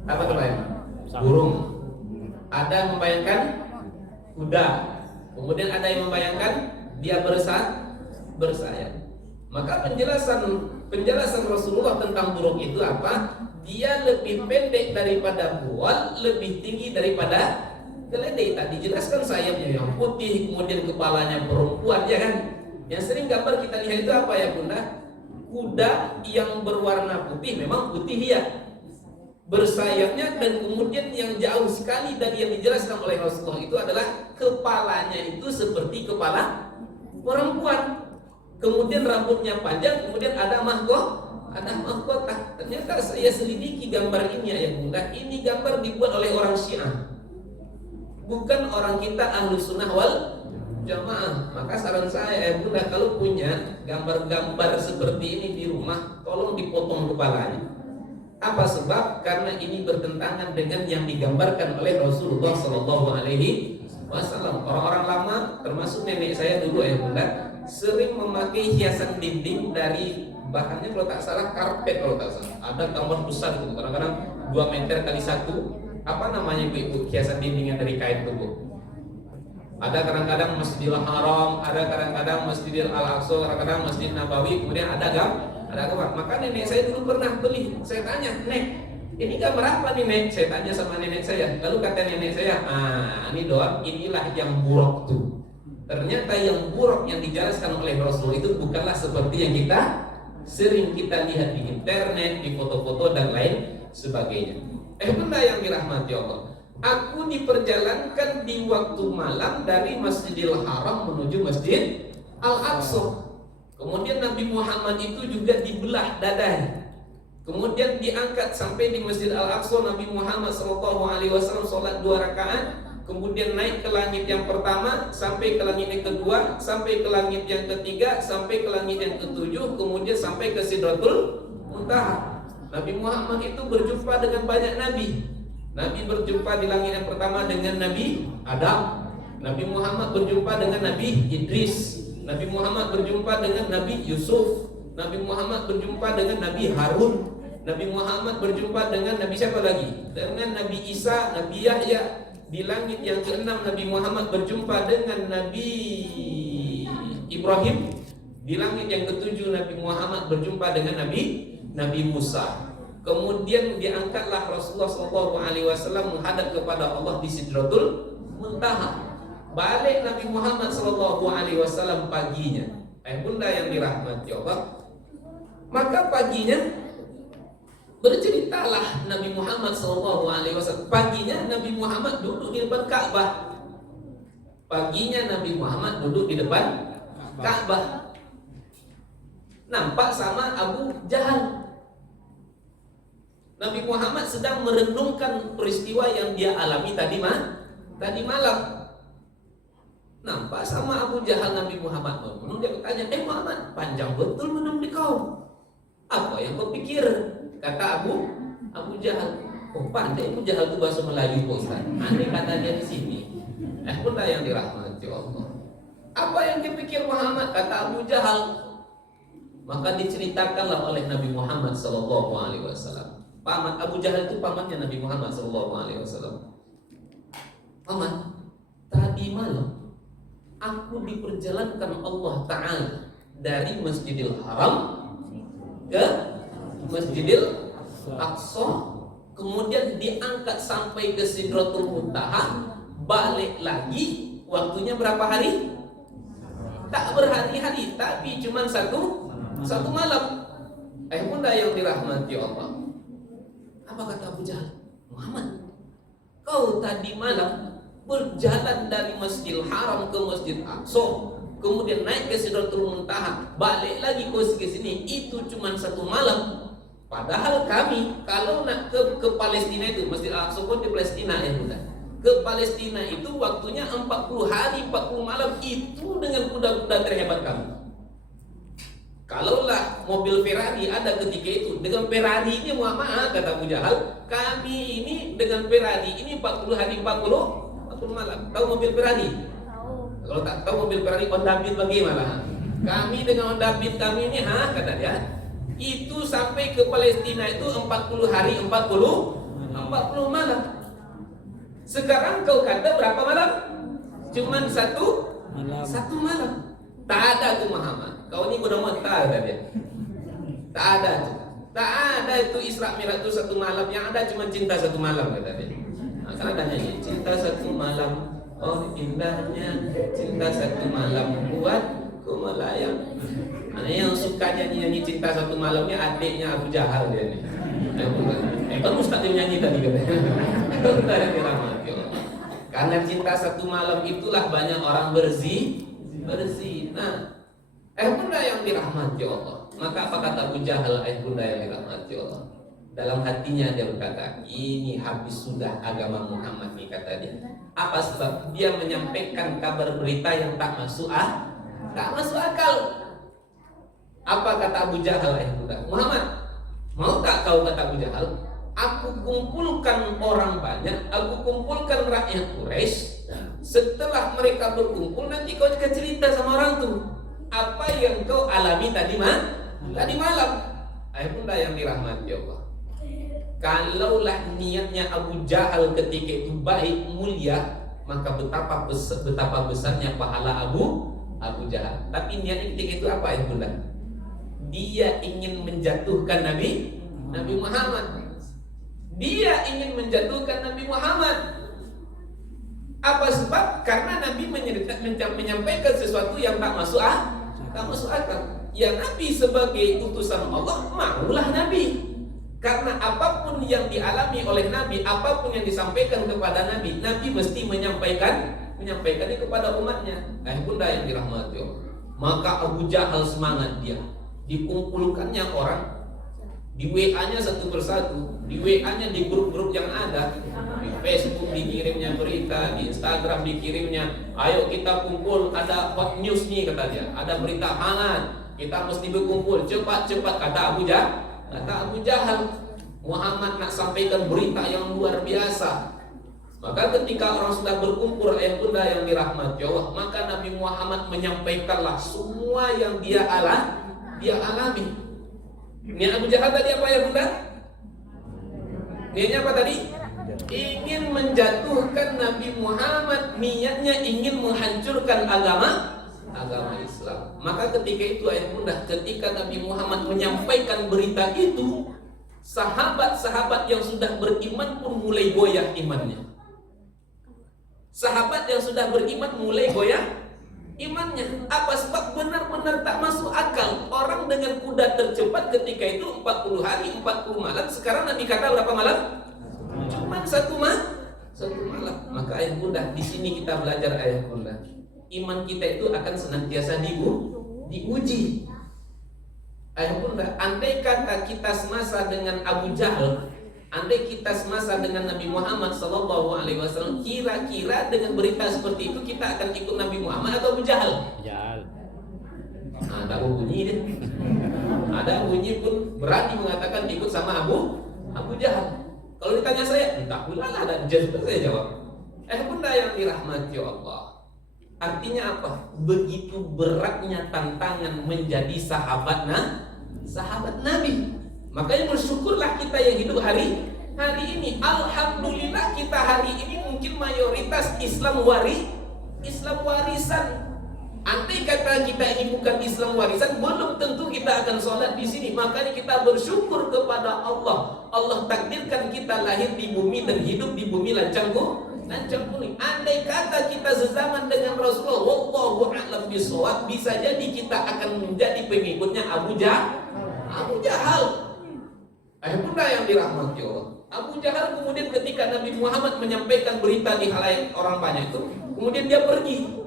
Apa terbayang? Burung. Ada yang membayangkan kuda. Kemudian ada yang membayangkan dia bersayap. Maka penjelasan Penjelasan Rasulullah tentang buruk itu apa? Dia lebih pendek daripada bual, lebih tinggi daripada keledai. Tadi jelaskan sayapnya yang putih, kemudian kepalanya perempuan, ya kan? Yang sering gambar kita lihat itu apa ya Bunda? Kuda yang berwarna putih, memang putih ya, bersayapnya, dan kemudian yang jauh sekali dari yang dijelaskan oleh Rasulullah itu adalah kepalanya itu seperti kepala perempuan, kemudian rambutnya panjang, kemudian ada mahkota. Ternyata saya selidiki gambar ini ya Bunda, ini gambar dibuat oleh orang Syiah, bukan orang kita ahlu sunnah wal jamaah. Maka saran saya Bunda, kalau punya gambar-gambar seperti ini di rumah, tolong dipotong kepalanya. Apa sebab? Karena ini bertentangan dengan yang digambarkan oleh Rasulullah Sallallahu Alaihi Wasallam. Orang-orang lama, termasuk nenek saya dulu ya Bunda, sering memakai hiasan dinding dari bahannya kalau tak salah karpet, kalau tak salah. Ada gambar besar itu, kadang-kadang 2 meter kali 1. Apa namanya Bu, hiasan dinding yang dari kain itu Bu? Ada kadang-kadang Masjidil Haram, ada kadang-kadang Masjidil Al-Aqsa, kadang-kadang Masjid Nabawi, kemudian ada gambar. Maka nenek saya dulu pernah beli. Saya tanya, "Nek, ini gambar apa nih Nek?" Saya tanya sama nenek saya. Lalu kata nenek saya, ini doang, inilah yang buruk tuh. Ternyata yang buruk yang dijelaskan oleh Rasul itu bukanlah seperti yang sering kita lihat di internet, di foto-foto dan lain sebagainya. Benda yang dirahmati Allah, aku diperjalankan di waktu malam dari Masjidil Haram menuju Masjid Al-Aqsa. Kemudian Nabi Muhammad itu juga dibelah dadanya. Kemudian diangkat sampai di Masjid Al-Aqsa. Nabi Muhammad SAW sholat 2 rakaat. Kemudian naik ke langit yang pertama, sampai ke langit yang kedua, sampai ke langit yang ketiga, sampai ke langit yang ketujuh, kemudian sampai ke Sidratul Muntaha. Nabi Muhammad itu berjumpa dengan banyak nabi. Nabi berjumpa di langit yang pertama dengan Nabi Adam. Nabi Muhammad berjumpa dengan Nabi Idris. Nabi Muhammad berjumpa dengan Nabi Yusuf. Nabi Muhammad berjumpa dengan Nabi Harun. Nabi Muhammad berjumpa dengan Nabi siapa lagi? Dengan Nabi Isa, Nabi Yahya. Di langit yang ke-6 Nabi Muhammad berjumpa dengan Nabi Ibrahim. Di langit yang ke-7 Nabi Muhammad berjumpa dengan Nabi Musa. Kemudian diangkatlah Rasulullah SAW menghadap kepada Allah di Sidratul Muntaha. Balik Nabi Muhammad SAW paginya. Bunda yang dirahmati Allah, maka paginya berceritalah Nabi Muhammad SAW. Paginya Nabi Muhammad duduk di depan Ka'bah. Paginya Nabi Muhammad duduk di depan Ka'bah. Nampak sama Abu Jahal. Nabi Muhammad sedang merenungkan peristiwa yang dia alami tadi malam. Nampak sama Abu Jahal Nabi Muhammad menung. Dia bertanya, Muhammad, panjang betul menung di kau. Apa yang kau pikir? Kata Abu Jahal. Oh, pandai Abu Jahal itu bahasa Melayu Ustaz. Andai kata dia di sini. Bunda yang dirahmati Allah, apa yang dipikir Muhammad? Kata Abu Jahal. Maka diceritakanlah oleh Nabi Muhammad SAW. Paman Abu Jahal itu pamannya Nabi Muhammad SAW. Paman, tadi malam aku diperjalankan Allah Ta'ala dari Masjidil Haram ke Masjidil Aqsa, kemudian diangkat sampai ke Sidratul Muntaha, balik lagi. Waktunya berapa hari? Tak berhari-hari, tapi cuma satu malam. Bunda yang dirahmati Allah, apa kata Abu Jahal? Muhammad, kau tadi malam berjalan dari Masjidil Haram ke Masjid Aqsa, kemudian naik ke Sidratul Muntaha, balik lagi ke sini, itu cuma satu malam. Padahal kami kalau nak ke Palestina itu, Masjid Al-Aqsa pun di Palestina ya Bunda. Ke Palestina itu waktunya 40 hari 40 malam, itu dengan kuda-kuda terhebat kami. Kalaulah mobil Ferrari ada ketika itu, dengan Ferrari ini Muhammad, kata Abu Jahal, kami ini dengan Ferrari ini 40 hari 40 malam. Tahu mobil Ferrari? Tahu. Kalau tak tahu mobil Ferrari, Honda Beat bagaimana? Kami dengan Honda Beat kami ini, kata dia, itu sampai ke Palestina itu 40 hari 40 malam. Sekarang kau kata berapa malam? Cuman satu malam. Tak ada tuh Muhammad. Kau ini kuda mata, kata dia. Tak ada tuh. Tak ada itu Isra Mi'raj itu satu malam, yang ada cuma cinta satu malam kata dia. Nah, kan ada nyanyi cinta satu malam, oh indahnya cinta satu malam buatku melayang. Nah, yang suka nyanyi cinta satu malamnya adiknya Abu Jahal dia nih. Kan Ustaz yang nyanyi tadi katanya. Ustaz yang dirahmati Allah. Karena cinta satu malam itulah banyak orang berzina. Bunda yang dirahmati Allah. Maka apa kata Abu Jahal, bunda yang dirahmati Allah? Dalam hatinya dia berkata, ini habis sudah agama Muhammad nih, kata dia. Apa sebab? Dia menyampaikan kabar berita yang tak masuk akal. Apa kata Abu Jahal, bunda? Muhammad, mau tak kau, kata Abu Jahal, aku kumpulkan orang banyak, aku kumpulkan rakyat Quraisy. Setelah mereka berkumpul, nanti kau juga cerita sama orang tuh apa yang kau alami tadi malam. Bunda yang dirahmati Allah. Kalaulah niatnya Abu Jahal ketika itu baik, mulia, maka betapa besarnya pahala Abu Jahal. Tapi niatnya ketika itu apa, Bunda? Dia ingin menjatuhkan Nabi Muhammad. Dia ingin menjatuhkan Nabi Muhammad. Apa sebab? Karena Nabi menyampaikan sesuatu yang tak masuk akal. Ya Nabi sebagai utusan Allah, maulah Nabi. Karena apapun yang dialami oleh Nabi, apapun yang disampaikan kepada Nabi, Nabi mesti menyampaikannya kepada umatnya. Bunda yang dirahmati Allah. Maka Abu Jahal semangat dia. Dikumpulkannya orang, di WA-nya satu persatu, di WA-nya di grup-grup yang ada, di Facebook dikirimnya berita, di Instagram dikirimnya, ayo kita kumpul, ada hot news nih kata dia, ada berita hangat, kita mesti berkumpul cepat kata Abu Jahal. Muhammad nak sampaikan berita yang luar biasa. Maka ketika orang sudah berkumpul, bunda yang dirahmati Allah, maka Nabi Muhammad menyampaikanlah semua yang dia alami. Niat Abu Jahal tadi apa, bunda? Niatnya apa tadi? Ingin menjatuhkan Nabi Muhammad, niatnya ingin menghancurkan agama Islam. Maka ketika itu, bunda, ketika Nabi Muhammad menyampaikan berita itu, sahabat-sahabat yang sudah beriman pun mulai goyah imannya. Sahabat yang sudah beriman mulai goyah imannya. Apa sebab? Benar-benar tak masuk akal. Orang dengan kuda tercepat ketika itu 40 hari 40 malam. Sekarang Nabi kata berapa malam? Cuma satu malam. Maka bunda, di sini kita belajar bunda, iman kita itu akan senantiasa diuji. Bunda, andai kata kita semasa dengan Abu Jahal, andai kita semasa dengan Nabi Muhammad SAW, kira-kira dengan berita seperti itu kita akan ikut Nabi Muhammad atau Abu Jahal? Ada bunyi deh. Ada bunyi pun berani mengatakan ikut sama Abu Jahal. Kalau ditanya saya, entah pula lah, ada jawab saya jawab. Bunda yang dirahmati Allah. Artinya apa? Begitu beratnya tantangan menjadi sahabat Nabi. Makanya bersyukurlah kita yang hidup hari ini. Alhamdulillah kita hari ini mungkin mayoritas Islam warisan. Andai kata kita ini bukan Islam warisan, belum tentu kita akan sholat di sini. Makanya kita bersyukur kepada Allah. Allah takdirkan kita lahir di bumi dan hidup di bumi lancang kuning. Andai kata kita sezaman dengan Rasulullah, wallahu a'lam bishawab, bisa jadi kita akan menjadi pengikutnya Abu Jahal. Bunda yang dirahmati Allah. Abu Jahal kemudian ketika Nabi Muhammad menyampaikan berita di halayak orang banyak itu, kemudian dia pergi.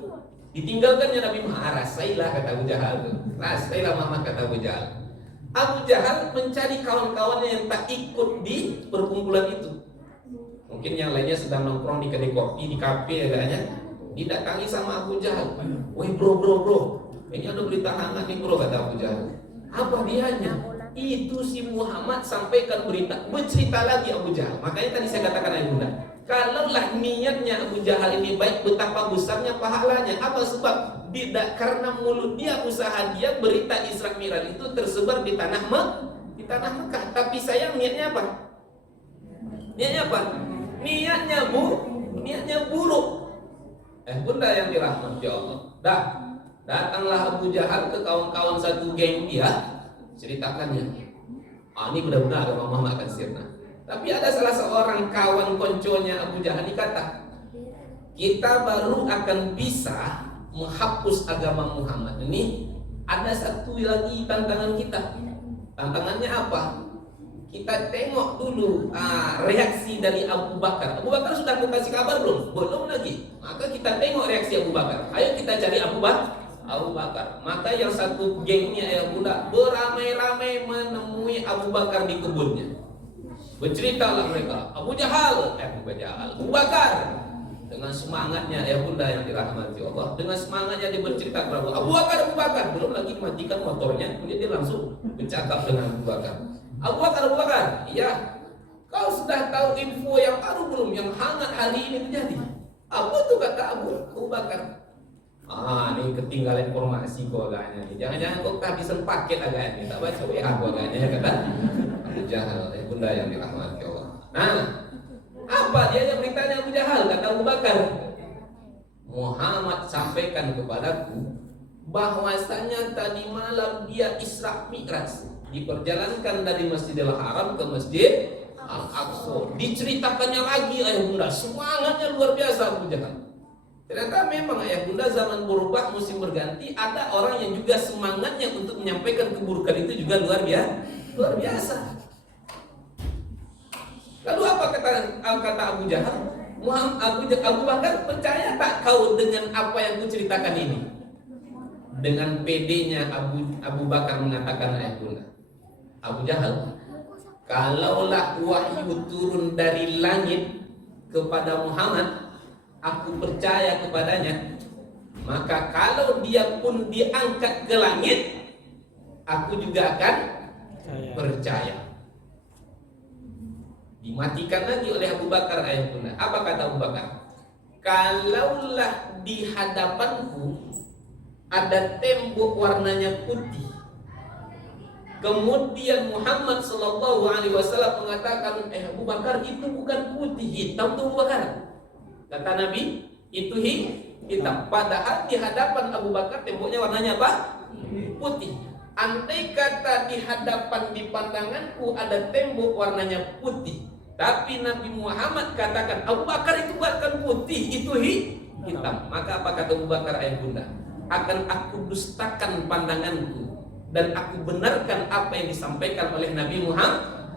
Ditinggalkannya Nabi Muhammad. Rasailah, kata Abu Jahal. Rasailah mama, kata Abu Jahal. Abu Jahal mencari kawan-kawannya yang tak ikut di perkumpulan itu. Mungkin yang lainnya sedang nongkrong di kedai kopi, di kafe agaknya, didatangi sama Abu Jahal. Woi bro, ini ada berita hangat nih bro, kata Abu Jahal. Apa dianya? Itu si Muhammad sampaikan berita. Bercerita lagi Abu Jahal. Makanya tadi saya katakan bunda, kalaulah niatnya Abu Jahal ini baik, betapa besarnya pahalanya. Apa sebab? Tidak karena mulut dia, usaha dia, berita Isra Mi'raj itu tersebar di tanah Mekah. Tapi sayang niatnya apa? Niatnya buruk. Bunda yang dirahmati Allah. Datanglah Abu Jahal ke kawan-kawan satu geng dia, ceritakan ya. Ini benar-benar agama Muhammad akan sirna. Tapi ada salah seorang kawan konconya Abu Jahal dikata, kita baru akan bisa menghapus agama Muhammad ini. Ada satu lagi tantangan kita. Tantangannya apa? Kita tengok dulu reaksi dari Abu Bakar. Abu Bakar sudah kasih kabar belum? Belum lagi. Maka kita tengok reaksi Abu Bakar. Ayo kita cari Abu Bakar. Maka yang satu gengnya ya Bunda beramai-ramai menemui Abu Bakar di kebunnya. Berceritalah mereka, Abu Bakar dengan semangatnya ya Bunda yang dirahmati Allah. Dengan semangatnya dia bercerita kepada Abu Bakar. Belum lagi dimatikan motornya, kemudian dia langsung bercakap dengan Abu Bakar. Abu Bakar, iya, kau sudah tahu info yang baru belum, yang hangat hari ini terjadi? Apa tuh kata Abu Bakar? Ini ketinggalan informasi kau agaknya. Jangan-jangan kau kehabisan paket agaknya. Tak baca WA kau agaknya, kata Abu Jahal, Bunda yang dirahmati Allah. Nah, apa dia yang beritanya Abu Jahal? Kata Abu Bakar, Muhammad sampaikan kepadaku bahwasanya tadi malam dia Isra Mi'raj, diperjalankan dari Masjidil Haram ke Masjid Al-Aqsa. Diceritakannya lagi ayah Bunda, semangatnya luar biasa Abu Jahal. Ternyata memang ayah Bunda zaman berubah, musim berganti, ada orang yang juga semangatnya untuk menyampaikan keburukan itu juga luar biasa. Lalu apa kata Abu Jahal? Abu Bakar, percaya tak kau dengan apa yang kuceritakan ini? Dengan pedenya Abu Bakar mengatakan ayah Bunda, Abu Jahal, kalaulah wahyu turun dari langit kepada Muhammad, aku percaya kepadanya. Maka kalau dia pun diangkat ke langit, aku juga akan percaya. Dimatikan lagi oleh Abu Bakar ayat Bunda. Apa kata Abu Bakar? Kalaulah di hadapanku ada tembok warnanya putih, kemudian Muhammad sallallahu alaihi wasallam mengatakan, Abu Bakar, itu bukan putih, hitam tuh Abu Bakar. Kata Nabi, itu hitam. Padahal di hadapan Abu Bakar temboknya warnanya apa? Putih. Andai kata di hadapan, di pandanganku ada tembok warnanya putih, tapi Nabi Muhammad katakan Abu Bakar itu bukan putih, itu hitam. Maka apa kata Abu Bakar ayah Bunda? Akan aku dustakan pandanganku dan aku benarkan apa yang disampaikan oleh Nabi Muhammad.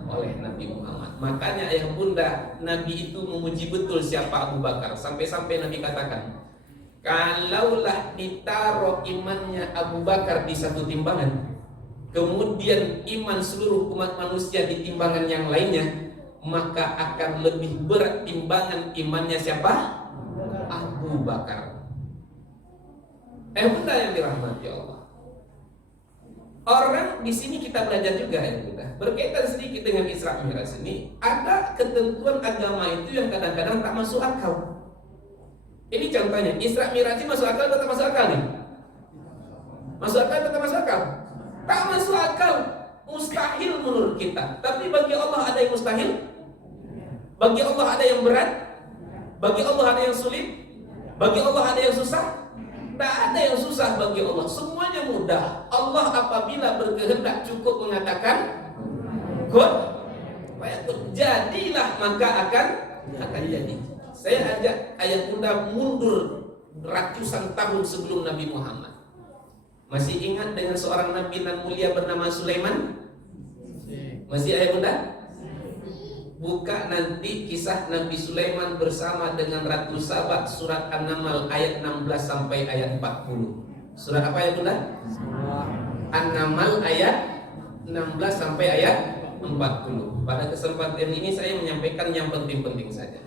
Makanya ayah Bunda, Nabi itu memuji betul siapa Abu Bakar. Sampai-sampai Nabi katakan, kalaulah ditaruh imannya Abu Bakar di satu timbangan, kemudian iman seluruh umat manusia di timbangan yang lainnya, maka akan lebih berat timbangan imannya siapa? Abu Bakar. Bunda yang dirahmati Allah. Orang di sini kita belajar juga ya Bunda. Berkaitan sedikit dengan Isra Mi'raj ini, ada ketentuan agama itu yang kadang-kadang tak masuk akal. Ini contohnya, Isra Mi'raj ini masuk akal atau tak masuk akal nih? Masuk akal atau tak masuk akal? Tak masuk akal, mustahil menurut kita. Tapi bagi Allah ada yang mustahil? Bagi Allah ada yang berat? Bagi Allah ada yang sulit? Bagi Allah ada yang susah? Tak ada yang susah bagi Allah, semuanya mudah. Allah apabila berkehendak cukup mengatakan kun fayakun, jadilah maka akan jadi. Saya ajak ayah Bunda mundur ratusan tahun sebelum Nabi Muhammad. Masih ingat dengan seorang nabi nan mulia bernama Sulaiman? Masih ayah Bunda? Buka nanti kisah Nabi Sulaiman bersama dengan Ratu Saba, surat An-Naml ayat 16 sampai ayat 40. Surat apa ya Bunda? An-Naml ayat 16 sampai ayat 40. Pada kesempatan ini saya menyampaikan yang penting-penting saja.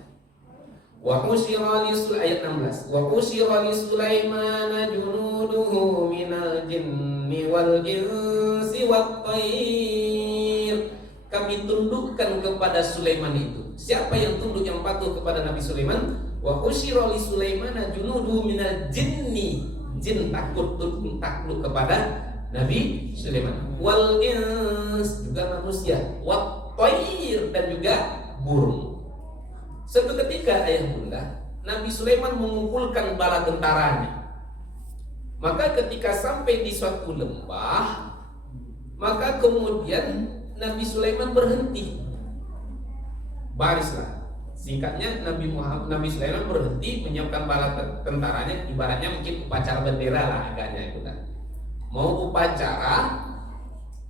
Wa usyira li ayat 16. Wa usyira li Sulaiman junuduhu minal jinni wal insi wat tayr. Kami tundukkan kepada Sulaiman itu. Siapa yang tunduk, yang patuh kepada Nabi Sulaiman? Wa usyira li Sulaiman junuduhu minal jinni. Jin takut takluk kepada Nabi Sulaiman. Wal ins, juga manusia. Wat tayr, dan juga burung. Suatu ketika ayah Bunda, Nabi Sulaiman mengumpulkan bala tentaranya. Maka ketika sampai di suatu lembah, Maka kemudian Nabi Sulaiman berhenti. Barislah. Singkatnya Nabi Sulaiman berhenti menyiapkan bala tentaranya, ibaratnya mungkin upacara bendera lah agaknya itu kan. Mau upacara,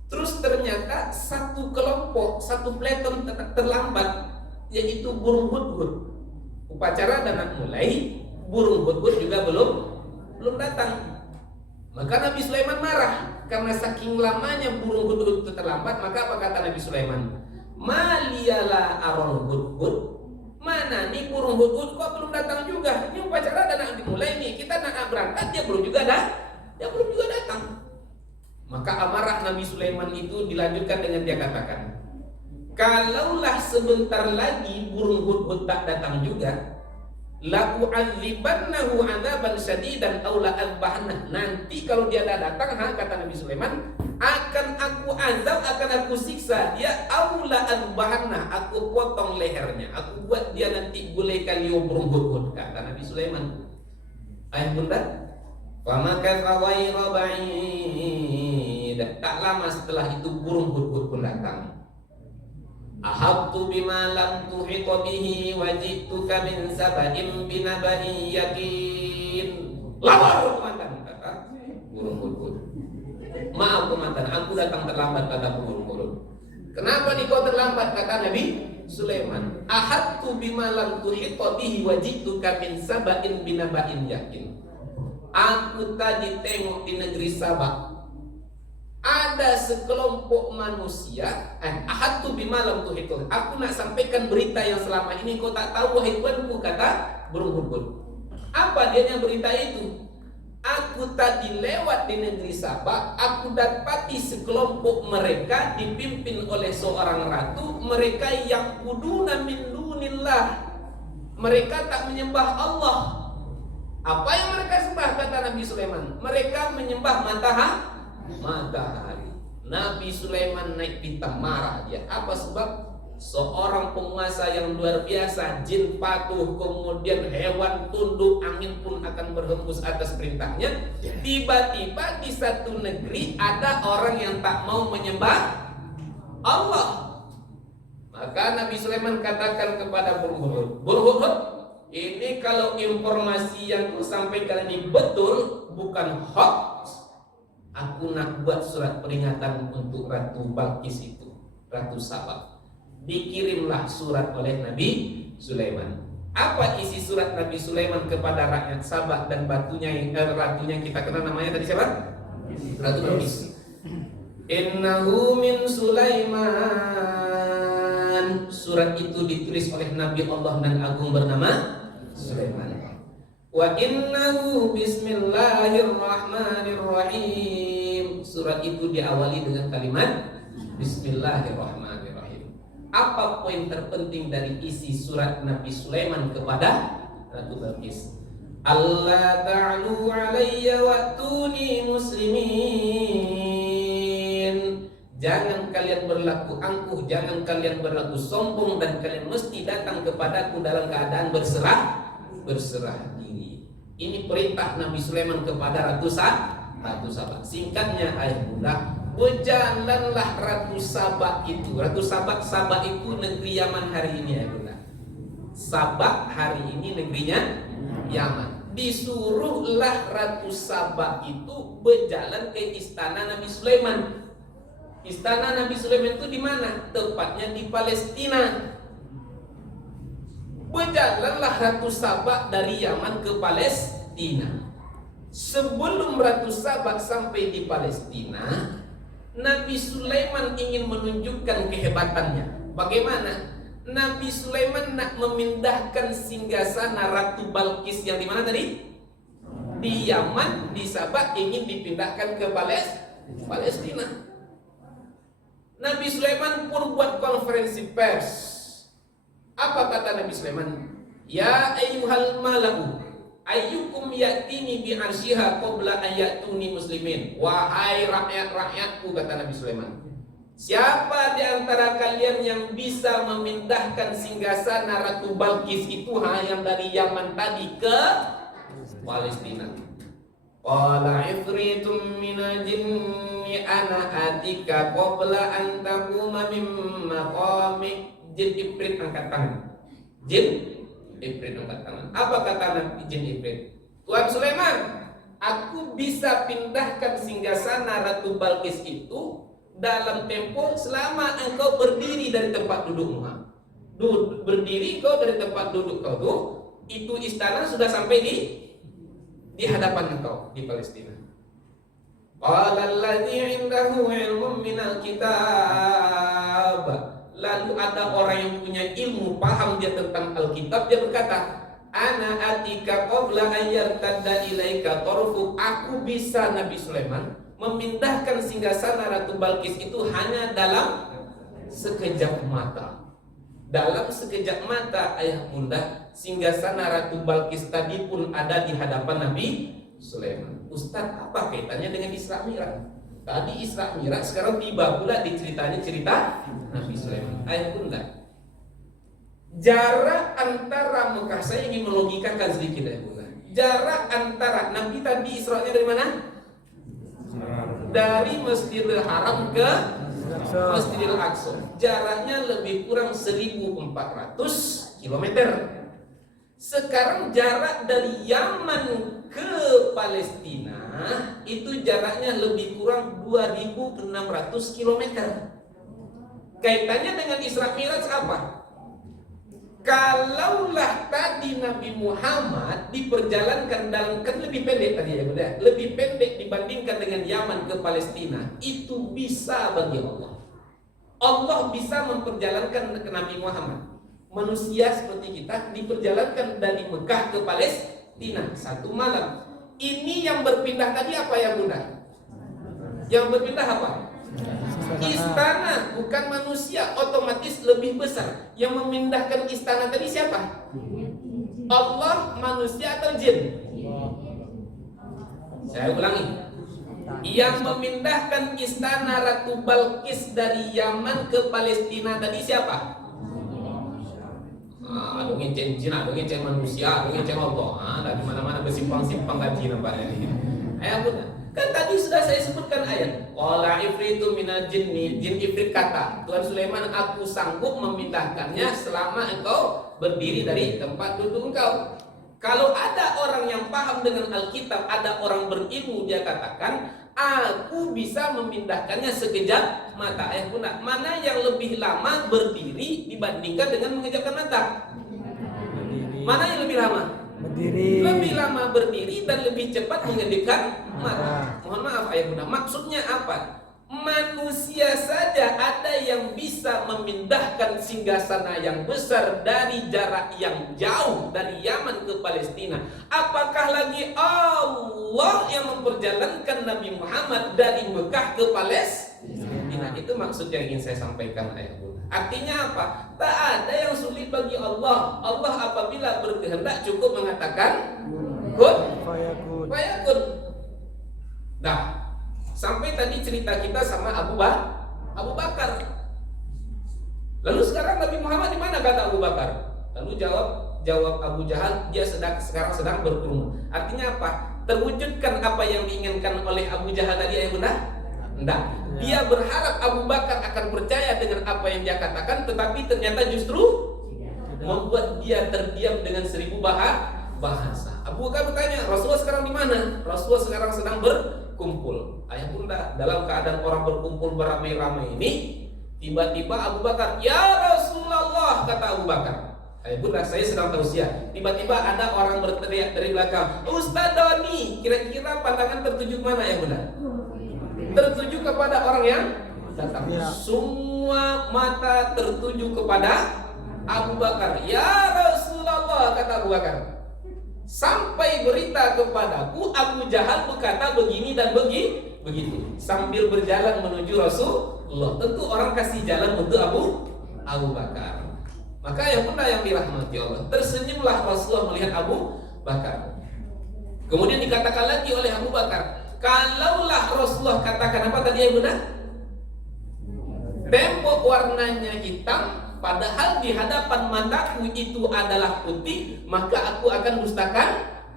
terus ternyata satu kelompok, satu peleton terlambat, yaitu burung hudhud. Upacara dan mulai, burung hudhud juga belum datang. Maka Nabi Sulaiman marah karena saking lamanya burung hudhud itu terlambat. Maka apa kata Nabi Sulaiman? Maliyala arol hudhud. Mana nih burung hudhud kok belum datang juga? Ini upacara dan nak dimulai nih, kita nak berangkat dia belum juga datang. Maka amarah Nabi Sulaiman itu dilanjutkan dengan dia katakan, kalaulah sebentar lagi burung hudhud tak datang juga, la u'adzibannahu 'adzaban syadidan aw la adbahna. Nanti kalau dia dah datang, kata Nabi Sulaiman, akan aku azab, akan aku siksa dia, aw la adbahna, aku potong lehernya, aku buat dia nanti gulaikan liu burung hudhud, kata Nabi Sulaiman. Ayah bunda, famakatha ghayra ba'id. Tak lama setelah itu burung hudhud pun datang. Ahabtu bima lam tuhita bihi wajituka min sab'in binaba'in yakin. Lapor komandan, kata burung hudhud. Maaf komandan, aku datang terlambat, kata burung hudhud. Kenapa nih kau terlambat, kata Nabi Sulaiman. Ahabtu bima lam tuhita bihi wajituka min sab'in binaba'in yakin. Aku tadi tengok di negeri Sabak, ada sekelompok manusia. Ahadtu bimalam tuh itu. Aku nak sampaikan berita yang selama ini kau tak tahu, wahai tuanku, kata burung hudhud. Apa dia yang berita itu? Aku tadi lewat di negeri Sabak, aku dapati sekelompok mereka dipimpin oleh seorang ratu, mereka yang kuduna min dunillah. Mereka tak menyembah Allah. Apa yang mereka sembah, kata Nabi Sulaiman? Mereka menyembah matahari. Nabi Sulaiman naik pitam, marah dia. Apa sebab? Seorang penguasa yang luar biasa, jin patuh, kemudian hewan tunduk, angin pun akan berhembus atas perintahnya. Tiba-tiba di satu negeri ada orang yang tak mau menyembah Allah. Maka Nabi Sulaiman katakan kepada burung hudhud, ini kalau informasi yang kau sampaikan ini betul, bukan hoax, aku nak buat surat peringatan untuk Ratu Balqis itu, Ratu Sabak. Dikirimlah surat oleh Nabi Sulaiman. Apa isi surat Nabi Sulaiman kepada rakyat Sabak dan ratunya kita kenal namanya tadi siapa? Ratu Balqis. Innahu min Sulaiman. Surat itu ditulis oleh Nabi Allah dan agung bernama Sulaiman. Wa innahu bismillahirrahmanirrahim. Surat itu diawali dengan kalimat Bismillahirrahmanirrahim. Apa poin terpenting dari isi surat Nabi Sulaiman kepada Ratu Balqis? Allah ta'alu alayya wa'tuni muslimin. Jangan kalian berlaku angkuh, jangan kalian berlaku sombong, dan kalian mesti datang kepadaku dalam keadaan berserah diri. Ini perintah Nabi Sulaiman kepada Ratu Sabak. Singkatnya ayah bunda, berjalanlah Ratu Sabak itu. Ratu Sabak itu negeri Yaman hari ini ayah bunda. Sabak hari ini negerinya Yaman. Disuruhlah Ratu Sabak itu berjalan ke istana Nabi Sulaiman. Istana Nabi Sulaiman itu di mana? Tepatnya di Palestina. Berjalanlah Ratu Sabak dari Yaman ke Palestina. Sebelum Ratu Sabak sampai di Palestina, Nabi Sulaiman ingin menunjukkan kehebatannya. Bagaimana? Nabi Sulaiman nak memindahkan singgasana Ratu Balqis yang di mana tadi? Di Yaman, di Sabak, ingin dipindahkan ke Palestina. Nabi Sulaiman pun buat konferensi pers. Apa kata Nabi Sulaiman? Ya ayyuhal mala'u ayyukum ya'tini bi arsyiha qabla ayatuni muslimin. Wahai rakyat-rakyatku, kata Nabi Sulaiman, siapa di antara kalian yang bisa memindahkan singgasana Ratu Balqis itu yang dari Yaman tadi ke Palestina? Qala ifritum minal jinni ana atika qabla an taquma min maqamik. Jin ifrit angkat tangan. Jin ifrit angkat tangan. Apa kata jin ifrit? Tuan Sulaiman, aku bisa pindahkan singgasana Ratu Balkis itu dalam tempo selama engkau berdiri dari tempat dudukmu. Berdiri kau dari tempat duduk kau tuh, itu istana sudah sampai di hadapan engkau di Palestina. Qala alladzi 'indahu 'ilmun minal kitab. Lalu ada orang yang punya ilmu, paham dia tentang Alkitab, dia berkata, ana atika qabla an yartadda ilaika tarfuk. Aku bisa, Nabi Sulaiman, memindahkan singgasana Ratu Balkis itu hanya dalam sekejap mata. Dalam sekejap mata, ayah bunda, singgasana Ratu Balkis tadi pun ada di hadapan Nabi Sulaiman. Ustaz, apa kaitannya dengan Isra Mi'raj? Tadi Isra Mi'raj, sekarang tiba pula diceritanya cerita Nabi Sulaiman. Ayah bunda, jarak antara Mekah, saya ingin melogikakan sedikit ayah bunda. Jarak antara Nabi tadi Isra'nya dari mana? Dari Masjidil Haram ke Masjidil Aqsa. Jaraknya lebih kurang 1400 km. Sekarang jarak dari Yaman ke Palestina itu jaraknya lebih kurang 2600 km. Kaitannya dengan Isra Mi'raj apa? Kalaulah tadi Nabi Muhammad diperjalankan dalam, kan lebih pendek tadi ya bunda, lebih pendek dibandingkan dengan Yaman ke Palestina, itu bisa bagi Allah. Allah bisa memperjalankan ke Nabi Muhammad. Manusia seperti kita diperjalankan dari Mekah ke Palestina 1 malam. Ini yang berpindah tadi apa ya bunda? Yang berpindah apa? Istana, bukan manusia, otomatis lebih besar. Yang memindahkan istana tadi siapa? Allah, manusia atau jin? Saya ulangi. Yang memindahkan istana Ratu Balkis dari Yaman ke Palestina tadi siapa? Aduh ngecen jin, aduh ngecen manusia, aduh ngecen Allah. Dari mana-mana bersimpang-simpang gaji nampaknya ini. Ayah bunda, kan tadi sudah saya sebutkan ayat. Qala ifritu minal jinni, jin ifrit kata, Tuan Sulaiman, aku sanggup memindahkannya selama engkau berdiri dari tempat duduk engkau. Kalau ada orang yang paham dengan Alkitab, ada orang berilmu, dia katakan, aku bisa memindahkannya sekejap mata. Ayah bunda, mana yang lebih lama berdiri dibandingkan dengan mengejapkan mata? Mana yang lebih lama? Berdiri. Lebih lama berdiri dan lebih cepat mengedipkan mata. Mohon maaf ayah bunda, maksudnya apa? Manusia saja ada yang bisa memindahkan singgasana yang besar dari jarak yang jauh dari Yaman ke Palestina. Apakah lagi Allah yang memperjalankan Nabi Muhammad dari Mekah ke Palestina? Itu maksud yang ingin saya sampaikan ayah bunda. Artinya apa? Tak ada yang sulit bagi Allah. Allah apabila berkehendak cukup mengatakan kun fayakun. Nah, sampai tadi cerita kita sama Abu Bakar. Lalu sekarang Nabi Muhammad di mana kata Abu Bakar? Lalu jawab Abu Jahal, dia sekarang sedang berkerumun. Artinya apa? Terwujudkan apa yang diinginkan oleh Abu Jahal tadi ayah bunda? Enggak. Dia berharap Abu Bakar akan percaya dengan apa yang dia katakan, tetapi ternyata justru membuat dia terdiam dengan 1000 bahasa. Abu Bakar bertanya, Rasulullah sekarang di mana? Rasulullah sekarang sedang berkumpul. Ayah bunda, dalam keadaan orang berkumpul beramai-ramai ini, tiba-tiba Abu Bakar, ya Rasulullah, kata Abu Bakar. Ayah bunda, saya sedang tausiah. Tiba-tiba ada orang berteriak dari belakang, Ustaz Doni, kira-kira pandangan tertuju mana ya bunda? Tertuju kepada orang yang datang. Semua mata tertuju kepada Abu Bakar. Ya Rasulullah, kata Abu Bakar, sampai berita kepadaku Abu Jahal berkata begini dan begitu. Sambil berjalan menuju Rasulullah. Tentu orang kasih jalan untuk Abu Bakar. Maka yang bunda yang dirahmati Allah, tersenyumlah Rasulullah melihat Abu Bakar. Kemudian dikatakan lagi oleh Abu Bakar, kalaulah Rasulullah katakan apa tadi ya bunda? Tembok warnanya hitam, padahal di hadapan mataku itu adalah putih, maka aku akan dustakan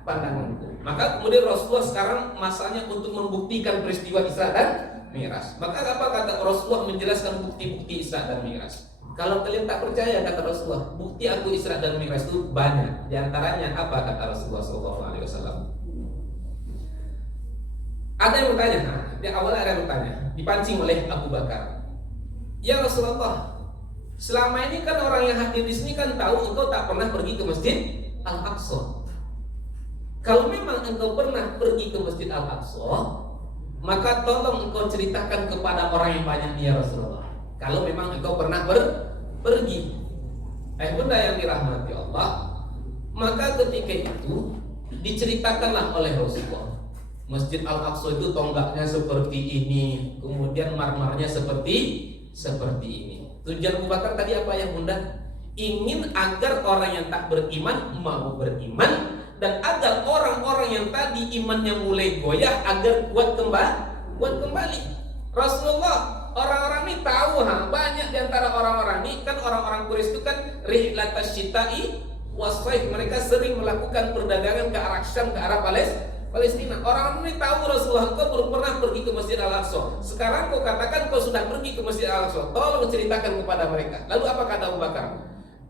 pandanganku. Maka kemudian Rasulullah sekarang masanya untuk membuktikan peristiwa Isra dan Mi'raj. Maka apa kata Rasulullah menjelaskan bukti-bukti Isra dan Mi'raj? Kalau kalian tak percaya, kata Rasulullah, bukti aku Isra dan Mi'raj itu banyak. Di antaranya apa kata Rasulullah SAW? Ada yang bertanya, di awal ada yang bertanya, dipancing oleh Abu Bakar. Ya Rasulullah, selama ini kan orang yang hadir di sini kan tahu engkau tak pernah pergi ke Masjid Al-Aqsa. Kalau memang engkau pernah pergi ke Masjid Al-Aqsa, maka tolong engkau ceritakan kepada orang yang banyak ya Rasulullah. Kalau memang engkau pernah pergi. Bunda yang dirahmati Allah, maka ketika itu diceritakanlah oleh Rasulullah. Masjid Al-Aqsa itu tonggaknya seperti ini, kemudian marmarnya seperti ini. Tujuan Abu Bakar tadi apa ya Bunda? Ingin agar orang yang tak beriman mau beriman, dan agar orang-orang yang tadi imannya mulai goyah agar kuat kembali. Rasulullah, orang-orang ini tahu banyak di antara orang-orang ini kan orang-orang Quraisy itu kan rihlatas syita'i wasfaif, mereka sering melakukan perdagangan ke arah Syam, ke arah Palestina. Orang ini tahu Rasulullah kau belum pernah pergi ke Masjid Al-Aqsa. Sekarang kau katakan kau sudah pergi ke Masjid Al-Aqsa. Tolong ceritakan kepada mereka. Lalu apa kata Abu Bakar?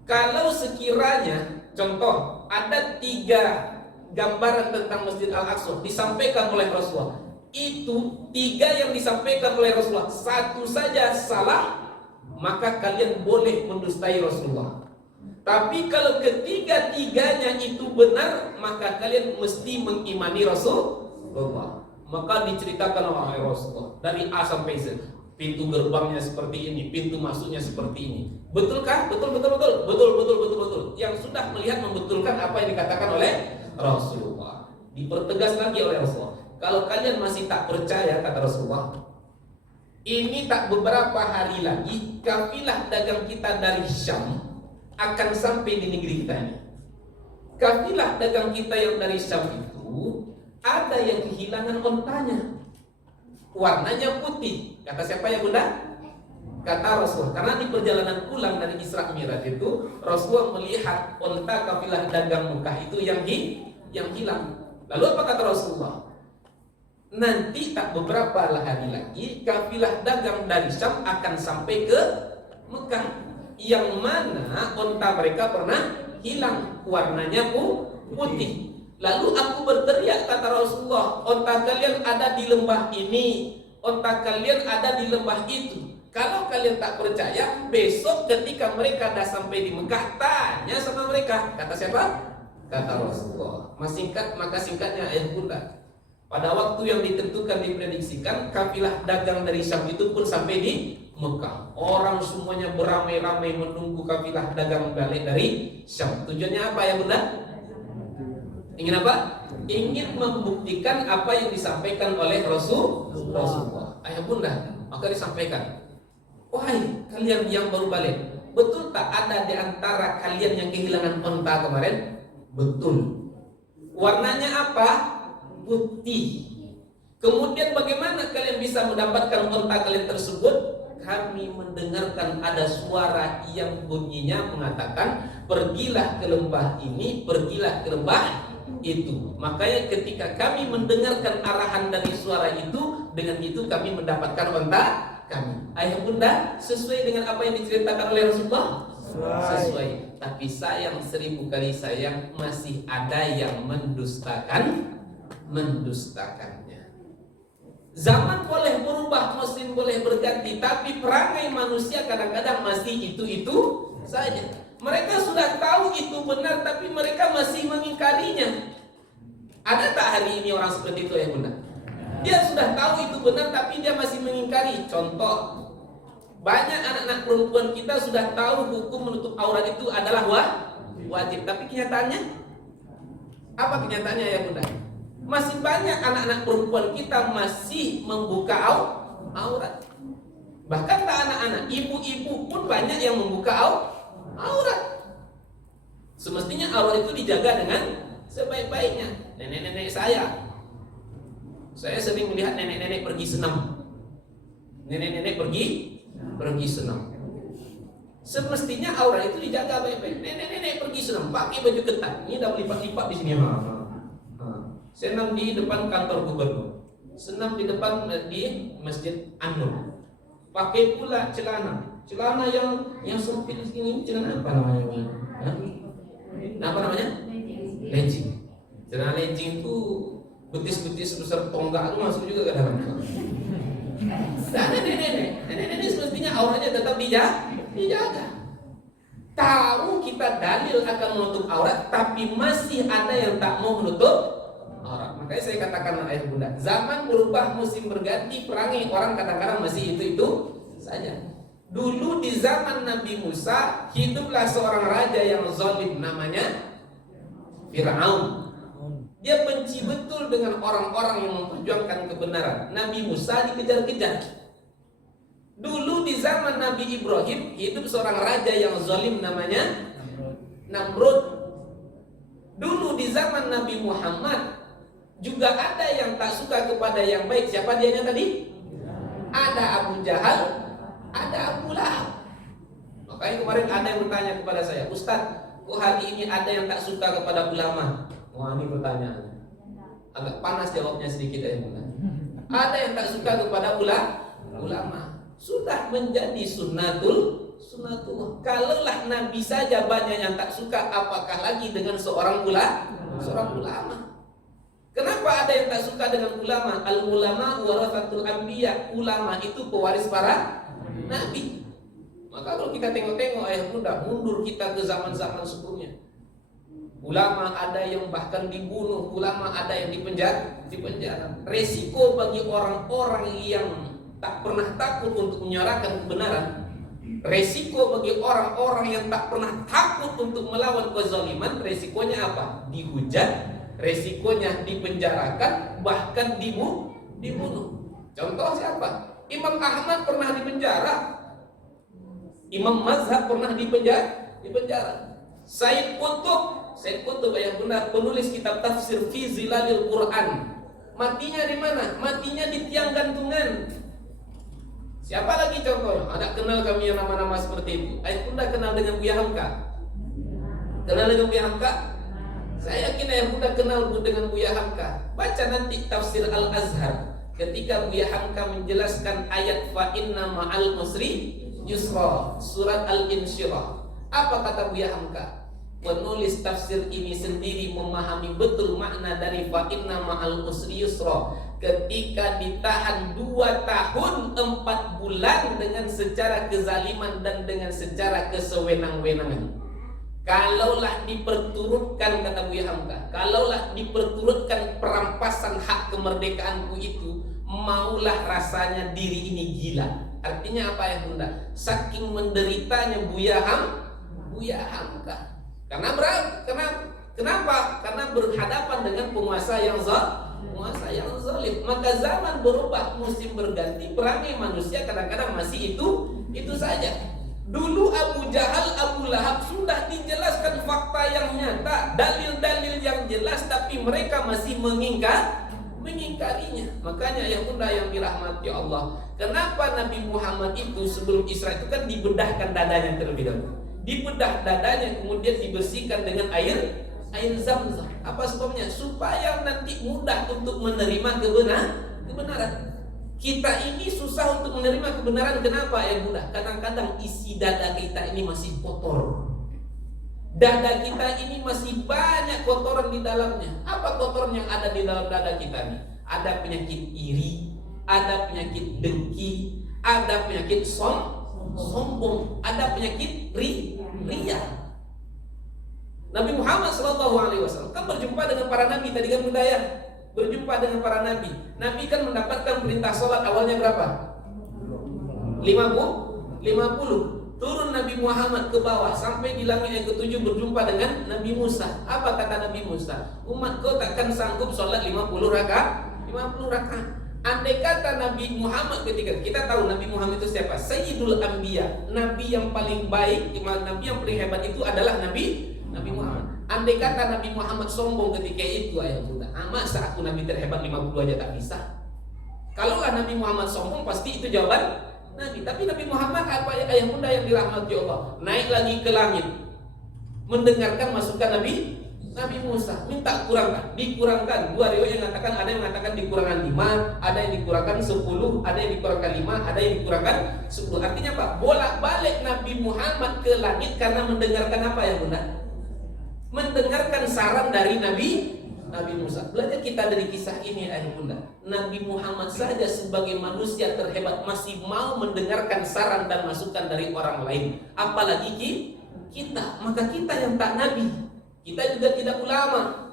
Kalau sekiranya contoh ada 3 gambaran tentang Masjid Al-Aqsa disampaikan oleh Rasulullah, itu 3 yang disampaikan oleh Rasulullah satu saja salah, maka kalian boleh mendustai Rasulullah. Tapi kalau ketiga-tiganya itu benar, maka kalian mesti mengimani Rasulullah. Maka diceritakan oleh Rasulullah dari A sampai Z. Pintu gerbangnya seperti ini, pintu masuknya seperti ini. Betulkah? Betul. Yang sudah melihat membetulkan apa yang dikatakan oleh Rasulullah. Dipertegas lagi oleh Rasulullah. Kalau kalian masih tak percaya, kata Rasulullah, ini tak beberapa hari lagi kafilah dagang kita dari Syam akan sampai di negeri kita ini. Kafilah dagang kita yang dari Syam itu ada yang kehilangan ontanya, warnanya putih. Kata siapa ya Bunda? Kata Rasul. Karena di perjalanan pulang dari Isra Mi'raj itu Rasulullah melihat onta kafilah dagang Mekah itu yang hilang. Lalu apa kata Rasulullah? Nanti tak beberapa hari lagi kafilah dagang dari Syam akan sampai ke Mekah, yang mana onta mereka pernah hilang, warnanya putih. Lalu aku berteriak, kata Rasulullah, onta kalian ada di lembah ini, onta kalian ada di lembah itu. Kalau kalian tak percaya, besok ketika mereka dah sampai di Mekah, tanya sama mereka. Kata siapa? Kata Rasulullah. Maka singkatnya Bunda, pada waktu yang ditentukan diprediksikan, kafilah dagang dari Syam itu pun sampai di Mekah. Orang semuanya beramai-ramai menunggu kafilah dagang balik dari Syam. Tujuannya apa ya Bunda? Ingin apa? Ingin membuktikan apa yang disampaikan oleh Rasulullah. Ayah Bunda, maka disampaikan, wahai kalian yang baru balik, betul tak ada di antara kalian yang kehilangan onta kemarin? Betul. Warnanya apa? Putih. Kemudian bagaimana kalian bisa mendapatkan onta kalian tersebut? Kami mendengarkan ada suara yang bunyinya mengatakan, pergilah ke lembah ini, pergilah ke lembah itu. Makanya ketika kami mendengarkan arahan dari suara itu, dengan itu kami mendapatkan onta kami. Ayah Bunda, sesuai dengan apa yang diceritakan oleh Rasulullah? Sesuai. Tapi sayang, 1000 kali sayang, masih ada yang mendustakannya. Zaman boleh berubah, musim boleh berganti, tapi perangai manusia kadang-kadang masih itu saja. Mereka sudah tahu itu benar, tapi mereka masih mengingkarinya. Ada tak hari ini orang seperti itu ya Bunda? Dia sudah tahu itu benar, tapi dia masih mengingkari. Contoh, banyak anak-anak perempuan kita sudah tahu hukum menutup aurat itu adalah wajib, tapi kenyataannya apa kenyataannya ya Bunda? Masih banyak anak-anak perempuan kita masih membuka aurat. Bahkan tak anak-anak, ibu-ibu pun banyak yang membuka aurat. Semestinya aurat itu dijaga dengan sebaik-baiknya. Nenek-nenek saya sering melihat nenek-nenek pergi senam. Nenek-nenek pergi senam. Semestinya aurat itu dijaga baik-baik. Nenek-nenek pergi senam pakai baju ketat. Ini dah lipat-lipat di sini. senam di depan kantor gubernur, senam di depan di Masjid An-Nur. Pakai pula celana yang sempit ini, celana apa namanya? Hah? Apa namanya? Legging. Celana legging itu betis-betis besar tonggak itu masuk juga ke dalam. Nenek semestinya auranya tetap dijaga. Tahu kita dalil akan menutup aurat, tapi masih ada yang tak mau menutup aurat. Makanya saya katakan ayah bunda, zaman berubah, musim berganti, perangi orang kadang-kadang masih itu saja. Dulu di zaman Nabi Musa hiduplah seorang raja yang zalim namanya Fir'aun. Dia benci betul dengan orang-orang yang memperjuangkan kebenaran. Nabi Musa dikejar-kejar. Dulu di zaman Nabi Ibrahim hidup seorang raja yang zalim namanya Namrud. Dulu di zaman Nabi Muhammad juga ada yang tak suka kepada yang baik. Siapa dianya tadi? Ada Abu Jahal, ada Abu Lahab. Makanya kemarin ada yang bertanya kepada saya, Ustaz, kok hari ini ada yang tak suka kepada ulama? Wah, ini pertanyaan agak panas jawabnya sedikit ya. Ada yang tak suka kepada ulama. Sudah menjadi sunnatullah. Kalaulah Nabi saja banyak yang tak suka, apakah lagi dengan seorang ulama? Kenapa ada yang tak suka dengan ulama? Al-ulama warathatul anbiya. Ulama itu pewaris para nabi. Maka kalau kita tengok-tengok ayah bunda, mundur kita ke zaman-zaman sebelumnya. Ulama ada yang bahkan dibunuh, ulama ada yang dipenjara. Resiko bagi orang-orang yang tak pernah takut untuk menyuarakan kebenaran, resiko bagi orang-orang yang tak pernah takut untuk melawan kezaliman, resikonya apa? Dihujat, resikonya dipenjarakan, bahkan dibunuh. Contoh siapa? Imam Ahmad pernah dipenjara, Imam Mazhab pernah dipenjara. Said Qutb ayah benar, penulis kitab tafsir fi zilalil Quran. Matinya di mana? Matinya di tiang gantungan. Siapa lagi contohnya? Ada kenal kami yang nama-nama seperti itu. Ayah bunda kenal dengan Buya Hamka? Kenal dengan Buya Hamka? Saya yakin ayah bunda kenal dengan Buya Hamka. Baca nanti tafsir Al-Azhar ketika Buya Hamka menjelaskan ayat fa inna ma'al usri yusra, surat Al-Insyirah. Apa kata Buya Hamka? Penulis tafsir ini sendiri memahami betul makna dari fa inna ma'al usri yusra ketika ditahan 2 tahun 4 bulan dengan secara kezaliman dan dengan secara kesewenang-wenangan. Kalaulah diperturutkan, kata Buya Hamka, kalaulah diperturutkan perampasan hak kemerdekaanku itu, maulah rasanya diri ini gila. Artinya apa ya bunda? Saking menderitanya Buya Hamka. Kenapa? Karena berhadapan dengan penguasa yang zalim. Maka zaman berubah, musim berganti, perangai manusia kadang-kadang masih itu saja. Dulu Abu Jahal, Abu Lahab sudah dijelaskan fakta yang nyata, dalil-dalil yang jelas, tapi mereka masih mengingkarinya. Makanya yang bunda yang dirahmati Allah, kenapa Nabi Muhammad itu sebelum Isra itu kan dibedahkan dadanya terlebih dahulu. Dibedah dadanya, kemudian dibersihkan dengan air Zam-Zam. Apa sebabnya? Supaya nanti mudah untuk menerima kebenaran. Kita ini susah untuk menerima kebenaran. Kenapa ya bunda? Kadang-kadang isi dada kita ini masih kotor. Dada kita ini masih banyak kotoran di dalamnya. Apa kotoran yang ada di dalam dada kita ini? Ada penyakit iri, ada penyakit dengki, ada penyakit sombong, ada penyakit riya. Nabi Muhammad SAW kan berjumpa dengan para nabi tadi kan bunda ya. Berjumpa dengan para nabi. Nabi kan mendapatkan perintah sholat awalnya berapa? 50. Turun Nabi Muhammad ke bawah sampai di langit yang ke-7 berjumpa dengan Nabi Musa. Apa kata Nabi Musa? Umatku takkan sanggup sholat 50 rakaat. Andai kata Nabi Muhammad ketika kita tahu Nabi Muhammad itu siapa? Sayyidul Anbiya, Nabi yang paling baik, Nabi yang paling hebat itu adalah Nabi Muhammad. Andai kata Nabi Muhammad sombong ketika itu ayah bunda, masa aku Nabi terhebat 50 aja tak bisa? Kalaulah Nabi Muhammad sombong pasti itu jawaban Nabi. Tapi Nabi Muhammad apa ayah bunda yang dirahmati Allah, naik lagi ke langit mendengarkan masukan Nabi Nabi Musa minta kurangkan, dikurangkan. Dua riwayat yang mengatakan, ada yang mengatakan dikurangkan 5, ada yang dikurangkan 10, ada yang dikurangkan 5, ada yang dikurangkan 10. Artinya apa? Bolak-balik Nabi Muhammad ke langit karena mendengarkan apa ya Bunda? Mendengarkan saran dari Nabi Musa. Belajar kita dari kisah ini ayah Bunda. Nabi Muhammad saja sebagai manusia terhebat masih mau mendengarkan saran dan masukan dari orang lain. Apalagi kita. Maka kita yang tak Nabi, kita juga tidak ulama,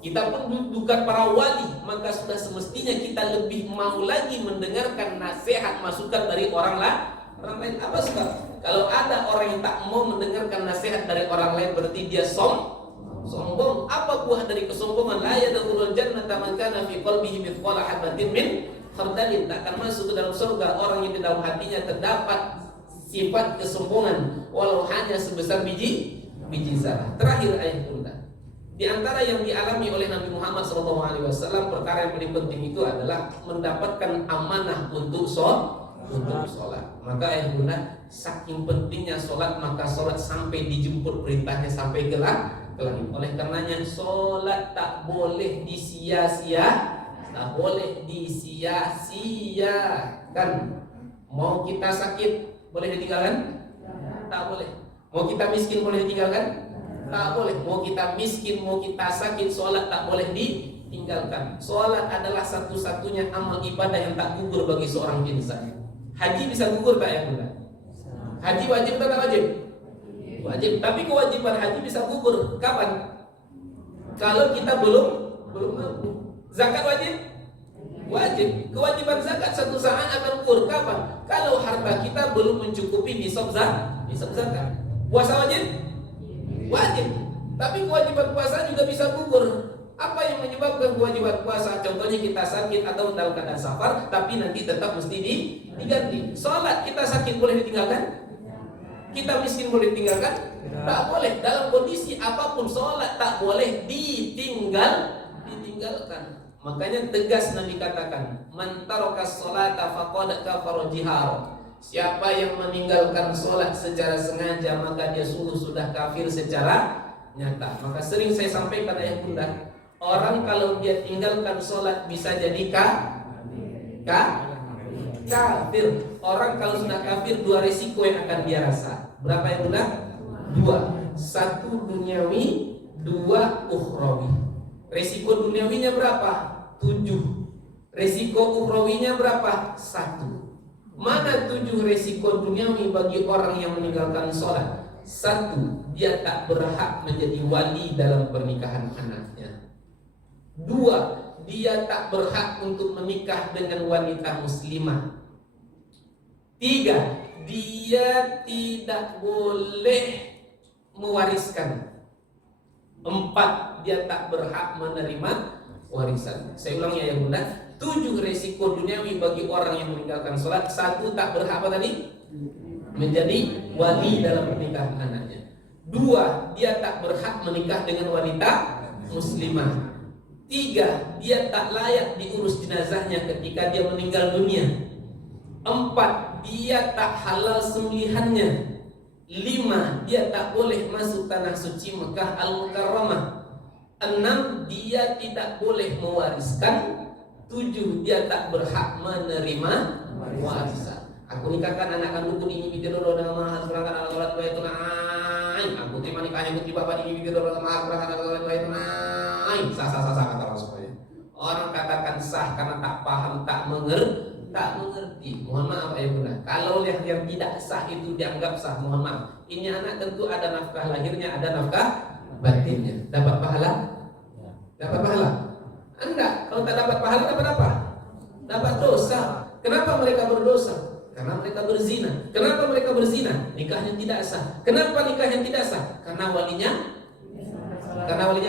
kita pun bukan para wali, maka sudah semestinya kita lebih mau lagi mendengarkan nasihat masukan dari orang lain. Apa sebab? Kalau ada orang yang tak mau mendengarkan nasihat dari orang lain, berarti dia sombong. Apa buah dari kesombongan? La yadkhulul jannata man kana fi qalbihi mithqala habatin min khardalin. Tak akan masuk ke dalam surga orang yang di dalam hatinya terdapat sifat kesombongan walau hanya sebesar biji zarah. Terakhir ayat Bunda. Di antara yang dialami oleh Nabi Muhammad SAW, perkara yang paling penting itu adalah mendapatkan amanah untuk sholat. Maka ayat Bunda, saking pentingnya sholat, maka sholat sampai dijemput perintahnya sampai ke langit. Oleh karenanya sholat tak boleh disia-siakan. Mau kita sakit boleh ditinggalkan? Tak boleh. Mau kita miskin boleh ditinggalkan? Tak boleh. Mau kita miskin, mau kita sakit, sholat tak boleh ditinggalkan. Sholat adalah satu-satunya amal ibadah yang tak gugur bagi seorang insan. Haji bisa gugur tak ya Bunda? Haji wajib atau tak wajib? Wajib. Tapi kewajiban haji bisa gugur kapan? Kalau kita belum mampu. Zakat wajib? Wajib. Kewajiban zakat satu saat akan gugur kapan? Kalau harta kita belum mencukupi nisab zakat. Puasa wajib? Wajib. Tapi kewajiban puasa juga bisa gugur. Apa yang menyebabkan kewajiban puasa? Contohnya kita sakit atau dalam keadaan safar, tapi nanti tetap mesti diganti. Sholat kita sakit boleh ditinggalkan? Kita miskin boleh ditinggalkan? Tak boleh. Dalam kondisi apapun sholat tak boleh ditinggalkan. Makanya tegas Nabi katakan, man tarakas sholata faqad kafara jihar. Siapa yang meninggalkan sholat secara sengaja, maka dia sungguh sudah kafir secara nyata. Maka sering saya sampaikan ayah Bunda, orang kalau dia tinggalkan sholat bisa jadi kafir. Orang kalau sudah kafir, dua risiko yang akan dia rasa. Berapa ya Bunda? Dua. Satu duniawi, dua ukhrawi. Risiko duniawinya berapa? 7. Risiko ukhrawinya berapa? 1. Mana 7 risiko duniawi bagi orang yang meninggalkan sholat? 1. Dia tak berhak menjadi wali dalam pernikahan anaknya. 2. Dia tak berhak untuk menikah dengan wanita muslimah. 3. Dia tidak boleh mewariskan. 4. Dia tak berhak menerima warisan. Saya ulangi ya Bunda. 7 resiko duniawi bagi orang yang meninggalkan sholat. 1. Tak berhak apa tadi? Menjadi wali dalam pernikahan anaknya. 2. Dia tak berhak menikah dengan wanita muslimah. 3. Dia tak layak diurus jenazahnya ketika dia meninggal dunia. 4. Dia tak halal sembelihannya. 5. Dia tak boleh masuk tanah suci Mekah Al-Mukarramah. 6. Dia tidak boleh mewariskan. 7. Dia tak berhak menerima warisan. Aku nikahkan anak kandungku ini bitir dulu dengan mahal serangkan alat alat baik tunai. Aku terima nikahnya putri bapak ini bitir dulu dengan mahal serangkan alat alat baik tunai. Sah kata orang semuanya. Orang katakan sah karena tak paham, tak mengerti. Mohon maaf ayah Bunda. Kalau yang tidak sah itu dianggap sah, mohon maaf. Ini anak tentu ada nafkah lahirnya, ada nafkah batinnya. Dapat pahala? Dapat pahala? Enggak. Kalau tak dapat pahala dapat apa? Dapat dosa. Kenapa mereka berdosa? Karena mereka berzina. Kenapa mereka berzina? Nikahnya tidak sah. Kenapa nikahnya tidak sah? Karena walinya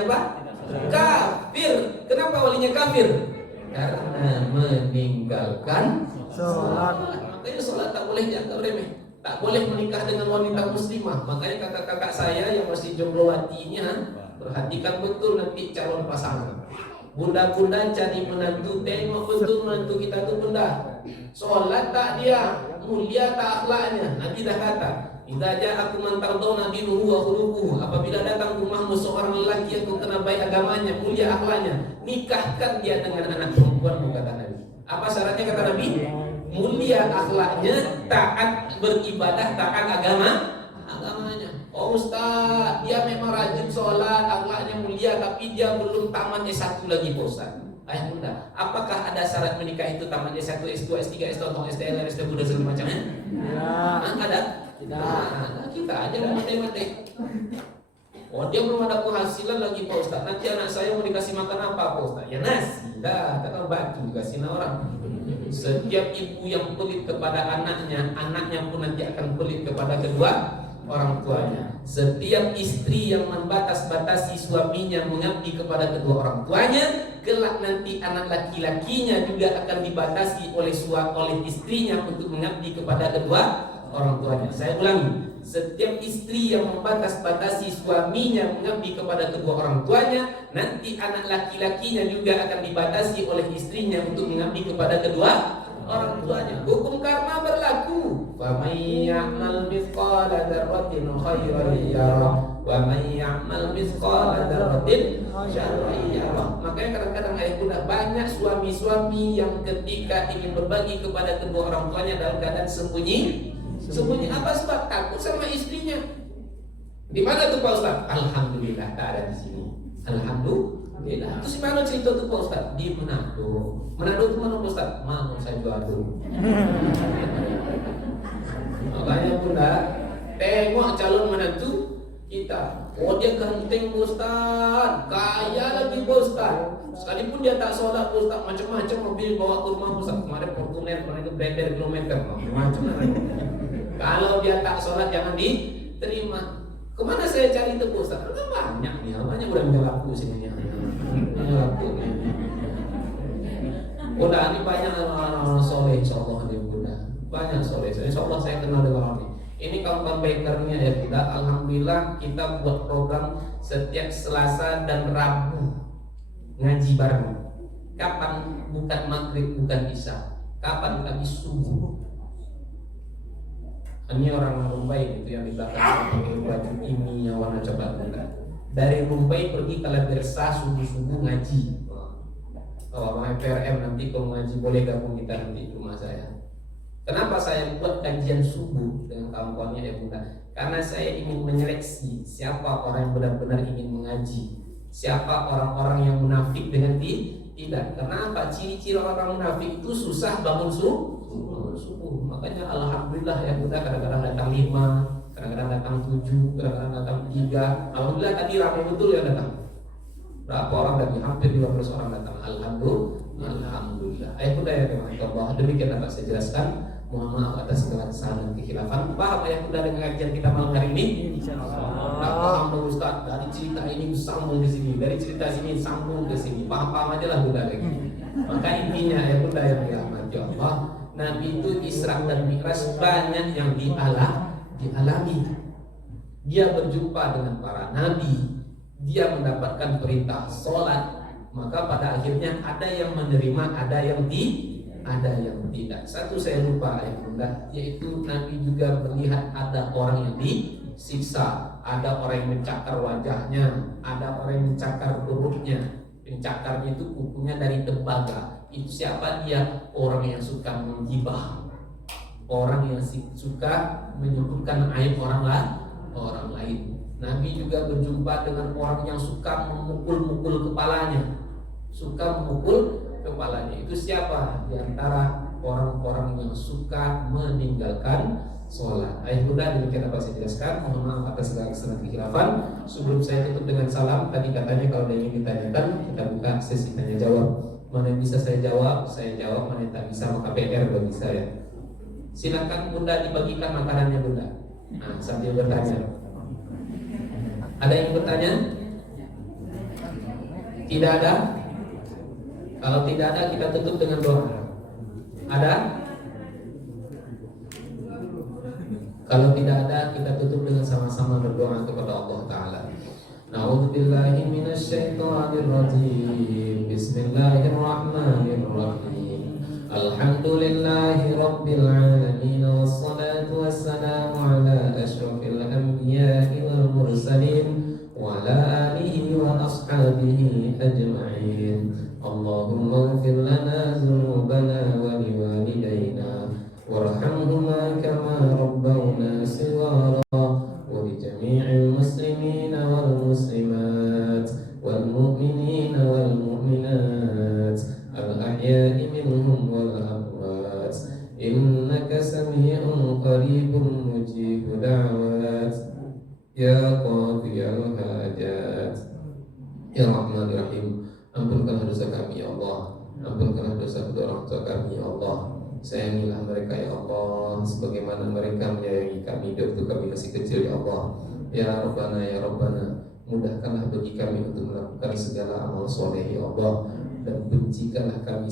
apa? Kafir. Kenapa walinya kafir? Karena meninggalkan sholat. Makanya sholat tak boleh dianggap remeh. Tak boleh menikah dengan wanita muslimah. Makanya kakak-kakak saya yang masih jomblowatinya, perhatikan betul nanti calon pasangan. Bunda-bunda cari menantu, tengok betul menantu kita tuh bunda. Sholat tak dia, mulia tak akhlaknya. Nabi dah kata, Idza ja'akum man tardawna dinuhu wa khuluquhu, apabila datang ke rumahmu seorang lelaki yang kau kenal baik agamanya, mulia akhlaknya, nikahkan dia dengan anak perempuanmu, kata Nabi. Apa syaratnya kata Nabi? Mulia akhlaknya, taat beribadah, taat agamanya. Oh Ustaz, dia memang rajin sholat, akhlaknya mulia, tapi dia belum tamat S1 lagi Pak Ustaz. Ayah bunda, apakah ada syarat menikah itu tamat S1, S2, S3, S2, STL, STB dan segala macamnya? Ada? Tidak. Kita aja mau mati-mati. Oh dia belum ada penghasilan lagi Pak Ustaz. Nanti anak saya mau dikasih makan apa Pak Ustaz? Ya nasi. Dah, kan batu dikasih orang. Setiap ibu yang pelit kepada anaknya, anaknya pun nanti akan pelit kepada kedua orang tuanya. Setiap istri yang membatas-batasi suaminya mengabdi kepada kedua orang tuanya, kelak nanti anak laki-lakinya juga akan dibatasi oleh istrinya untuk mengabdi kepada kedua orang tuanya. Saya ulangi, setiap istri yang membatas-batasi suaminya mengabdi kepada kedua orang tuanya, nanti anak laki-lakinya juga akan dibatasi oleh istrinya untuk mengabdi kepada kedua orang tuanya. Hukum karma berlaku. Wa may ya'mal mithqala dzarratin khairan yarah wa may ya'mal mithqala dzarratin syarran yarah. Makanya kadang-kadang ayah bunda, banyak suami-suami yang ketika ingin berbagi kepada kedua orang tuanya dalam keadaan sembunyi. Apa sebab? Takut sama istrinya. Di mana tuh Pak Ustaz? Alhamdulillah tak ada di sini. Alhamdulillah. Terus di mana cerita tuh Pak Ustaz? Di Manado. Manado itu mana Pak Ustaz? Mau saya jual dulu. Makanya bunda, tengok calon menantu kita. Oh dia ganteng Pak Ustaz, kaya lagi Pak Ustaz. Sekalipun dia tak sholat Pak Ustaz, macam-macam mobil bawa ke rumah Pak Ustaz. Kemarin Fortuner, kemarin itu beredar kilometer, macam-macam. Kalau dia tak sholat jangan diterima. Kemana saya cari itu Pak Ustaz? Kan banyak nih, banyak udah minta laku sini. Udah ini banyak orang soleh, insyaallah dia bunda. Banyak soleh, insyaallah saya kenal dengan orang ini. Ini kawan bakernya ya kita. Alhamdulillah kita buat program setiap Selasa dan Rabu ngaji bareng. Kapan? Bukan maghrib, bukan isya. Kapan? Kami subuh. Ini orang Rumbai itu yang di belakang pakai baju ini yang warna coklat muda. Dari Rumbai pergi ke Labersa subuh-subuh ngaji. Oh, Abang PRM nanti kalau ngaji boleh gabung kita nanti di rumah saya. Kenapa saya buat kajian subuh dengan kawan-kawannya ya bunda? Karena saya ingin menyeleksi siapa orang yang benar-benar ingin mengaji, siapa orang-orang yang munafik dengan tidak. Kenapa? Ciri-ciri orang munafik itu susah bangun subuh. Makanya alhamdulillah ya bunda, kadang-kadang datang 5, kadang-kadang datang 7, kadang-kadang datang 3. Alhamdulillah tadi ramai betul ya datang. Berapa orang tadi? Hampir 15 orang datang. Alhamdulillah. Ayah bunda ya Allah. Demikian dapat saya jelaskan. Mohon maaf atas segala kesalahan dan kekhilafan. Paham ayah bunda dengan kajian kita malam hari ini? Insyaallah. Paham dong Ustaz. Dari cerita ini sambung ke sini, dari cerita sini sambung ke sini. Paham-paham aja lah bunda lagi. Maka intinya ayah bunda yang dirahmati Allah, Nabi itu Isra dan Mi'raj banyak yang dialami. Dia berjumpa dengan para nabi, dia mendapatkan perintah sholat. Maka pada akhirnya ada yang menerima, ada yang tidak. Satu saya lupa ya bunda, yaitu Nabi juga melihat ada orang yang disiksa, ada orang yang mencakar wajahnya, ada orang yang mencakar perutnya. Pencakarnya itu kukunya dari tembaga. Itu siapa dia? Orang yang suka menggibah, orang yang suka menyebutkan aib orang lain. Nabi juga berjumpa dengan orang yang suka memukul kepalanya. Itu siapa? Di antara orang-orang yang suka meninggalkan sholat. Ayah bunda, demikian apa saya jelaskan. Mohon maaf atas segala kesalahan kekhilafan. Sebelum saya tutup dengan salam, tadi katanya kalau ada yang ingin ditanyakan, kita buka sesi tanya jawab. Mana yang bisa saya jawab, mana yang tak bisa maka PR bagi saya. Silakan bunda dibagikan makanannya bunda. Nah, sambil bertanya. Ada yang bertanya? Tidak ada? Kalau tidak ada kita tutup dengan doa. Ada? Kalau tidak ada kita tutup dengan sama-sama berdoa kepada Allah Ta'ala. Na'udzubillahi minasyaitonir rajim. Bismillahirrahmanirrahim. Alhamdulillahi rabbil alamin. Wassalatu wassalamu ala asyrafil وأصحابه أجمعين. اللهم اغفر لنا ذنوبنا ولوالدينا وارحمهما كما ربونا صغارا، ولجميع المسلمين والمسلمات والمؤمنين والمؤمنات الأحياء منهم والأموات، إنك سميع قريب مجيب دعوات يا قاضي الحاجات. Ya Rahman Rahim, ampunkanlah dosa kami ya Allah, ampunkanlah dosa kedua orang tua kami ya Allah. Sayangilah mereka ya Allah, sebagaimana mereka menyayangi kami waktu kami masih kecil ya Allah. Ya Rabbana ya Rabbana, mudahkanlah bagi kami untuk melakukan segala amal soleh ya Allah, dan bencikanlah kami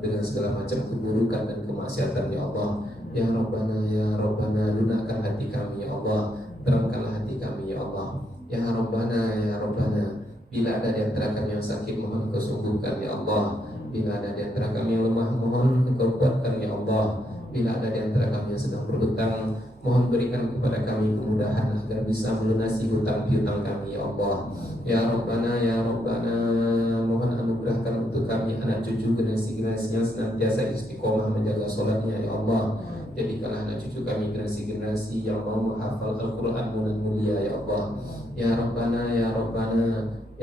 dengan segala macam keburukan dan kemaksiatan ya Allah. Ya Rabbana, lunakkan hati kami ya Allah, terangkanlah hati kami ya Allah. Ya Rabbana, bila ada di antara kami yang sakit, mohon Kau sembuhkan ya Allah. Bila ada di antara kami yang lemah, mohon Kau kuatkan ya Allah. Bila ada di antara kami yang sedang berhutang, mohon berikan kepada kami kemudahan agar bisa melunasi hutang piutang kami ya Allah. Ya Rabbana, mohon anugerahkan untuk kami anak cucu generasi-generasi yang senantiasa istiqomah menjaga sholatnya ya Allah. Jadikanlah anak cucu kami generasi-generasi yang mau menghafal Al-Quran dengan mulia ya Allah. Ya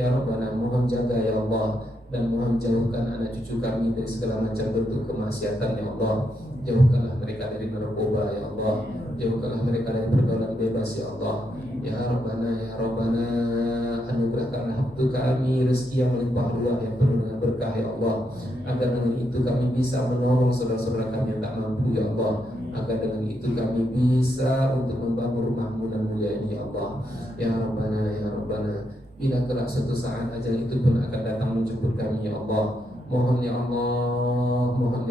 Rabbana, mohon jaga ya Allah, dan mohon jauhkan anak cucu kami dari segala macam bentuk kemaksiatan ya Allah. Jauhkanlah mereka dari narkoba ya Allah, jauhkanlah mereka dari pergaulan bebas ya Allah. Ya Rabbana, anugerahkanlah untuk kami rezeki yang melimpah ruah yang penuh dengan berkah ya Allah, agar dengan itu kami bisa menolong saudara-saudara kami yang tak mampu ya Allah, agar dengan itu kami bisa untuk membangun rumahmu dan mulia ini ya Allah. Ya Rabbana, bila kelak suatu saat ajal itu pun akan datang menjemput kami ya Allah, mohon ya Allah, mohon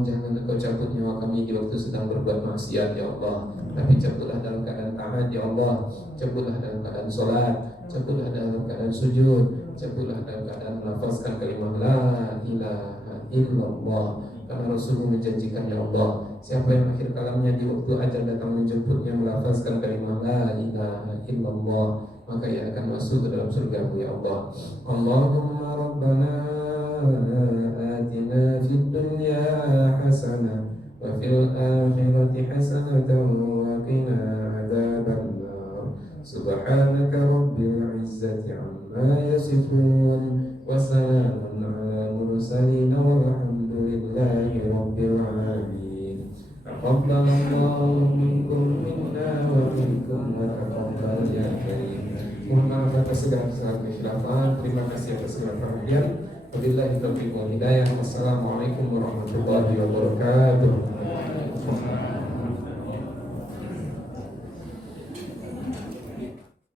jangan Engkau cabut nyawa kami di waktu sedang berbuat maksiat ya Allah, tapi cabutlah dalam keadaan taat ya Allah, cabutlah dalam keadaan sholat, cabutlah dalam keadaan sujud, cabutlah dalam keadaan melafazkan kalimah la ilaha illallah. Karena Rasulullah menjanjikan ya Allah, siapa yang akhir kalamnya di waktu ajal datang menjemputnya melafazkan kalimah la ilaha illallah, maka ia akan masuk ke dalam surga-Mu ya Allah. Allahumma Rabbana atina fid dunya hasanah wa fil akhirati hasanatan wa qina adzabannar. Subhanaka rabbil izzati amma yasifun wa salamun ala mursalin walhamdulillahi rabbil alamin. Taqabbalallahu minkum minna wa minkum wa taqabbal ya karim. Mohon maaf atas segala kesalahan kekhilafan. Terima kasih atas segala perhatian. Wabillahi taufiq wal hidayah. Wassalamualaikum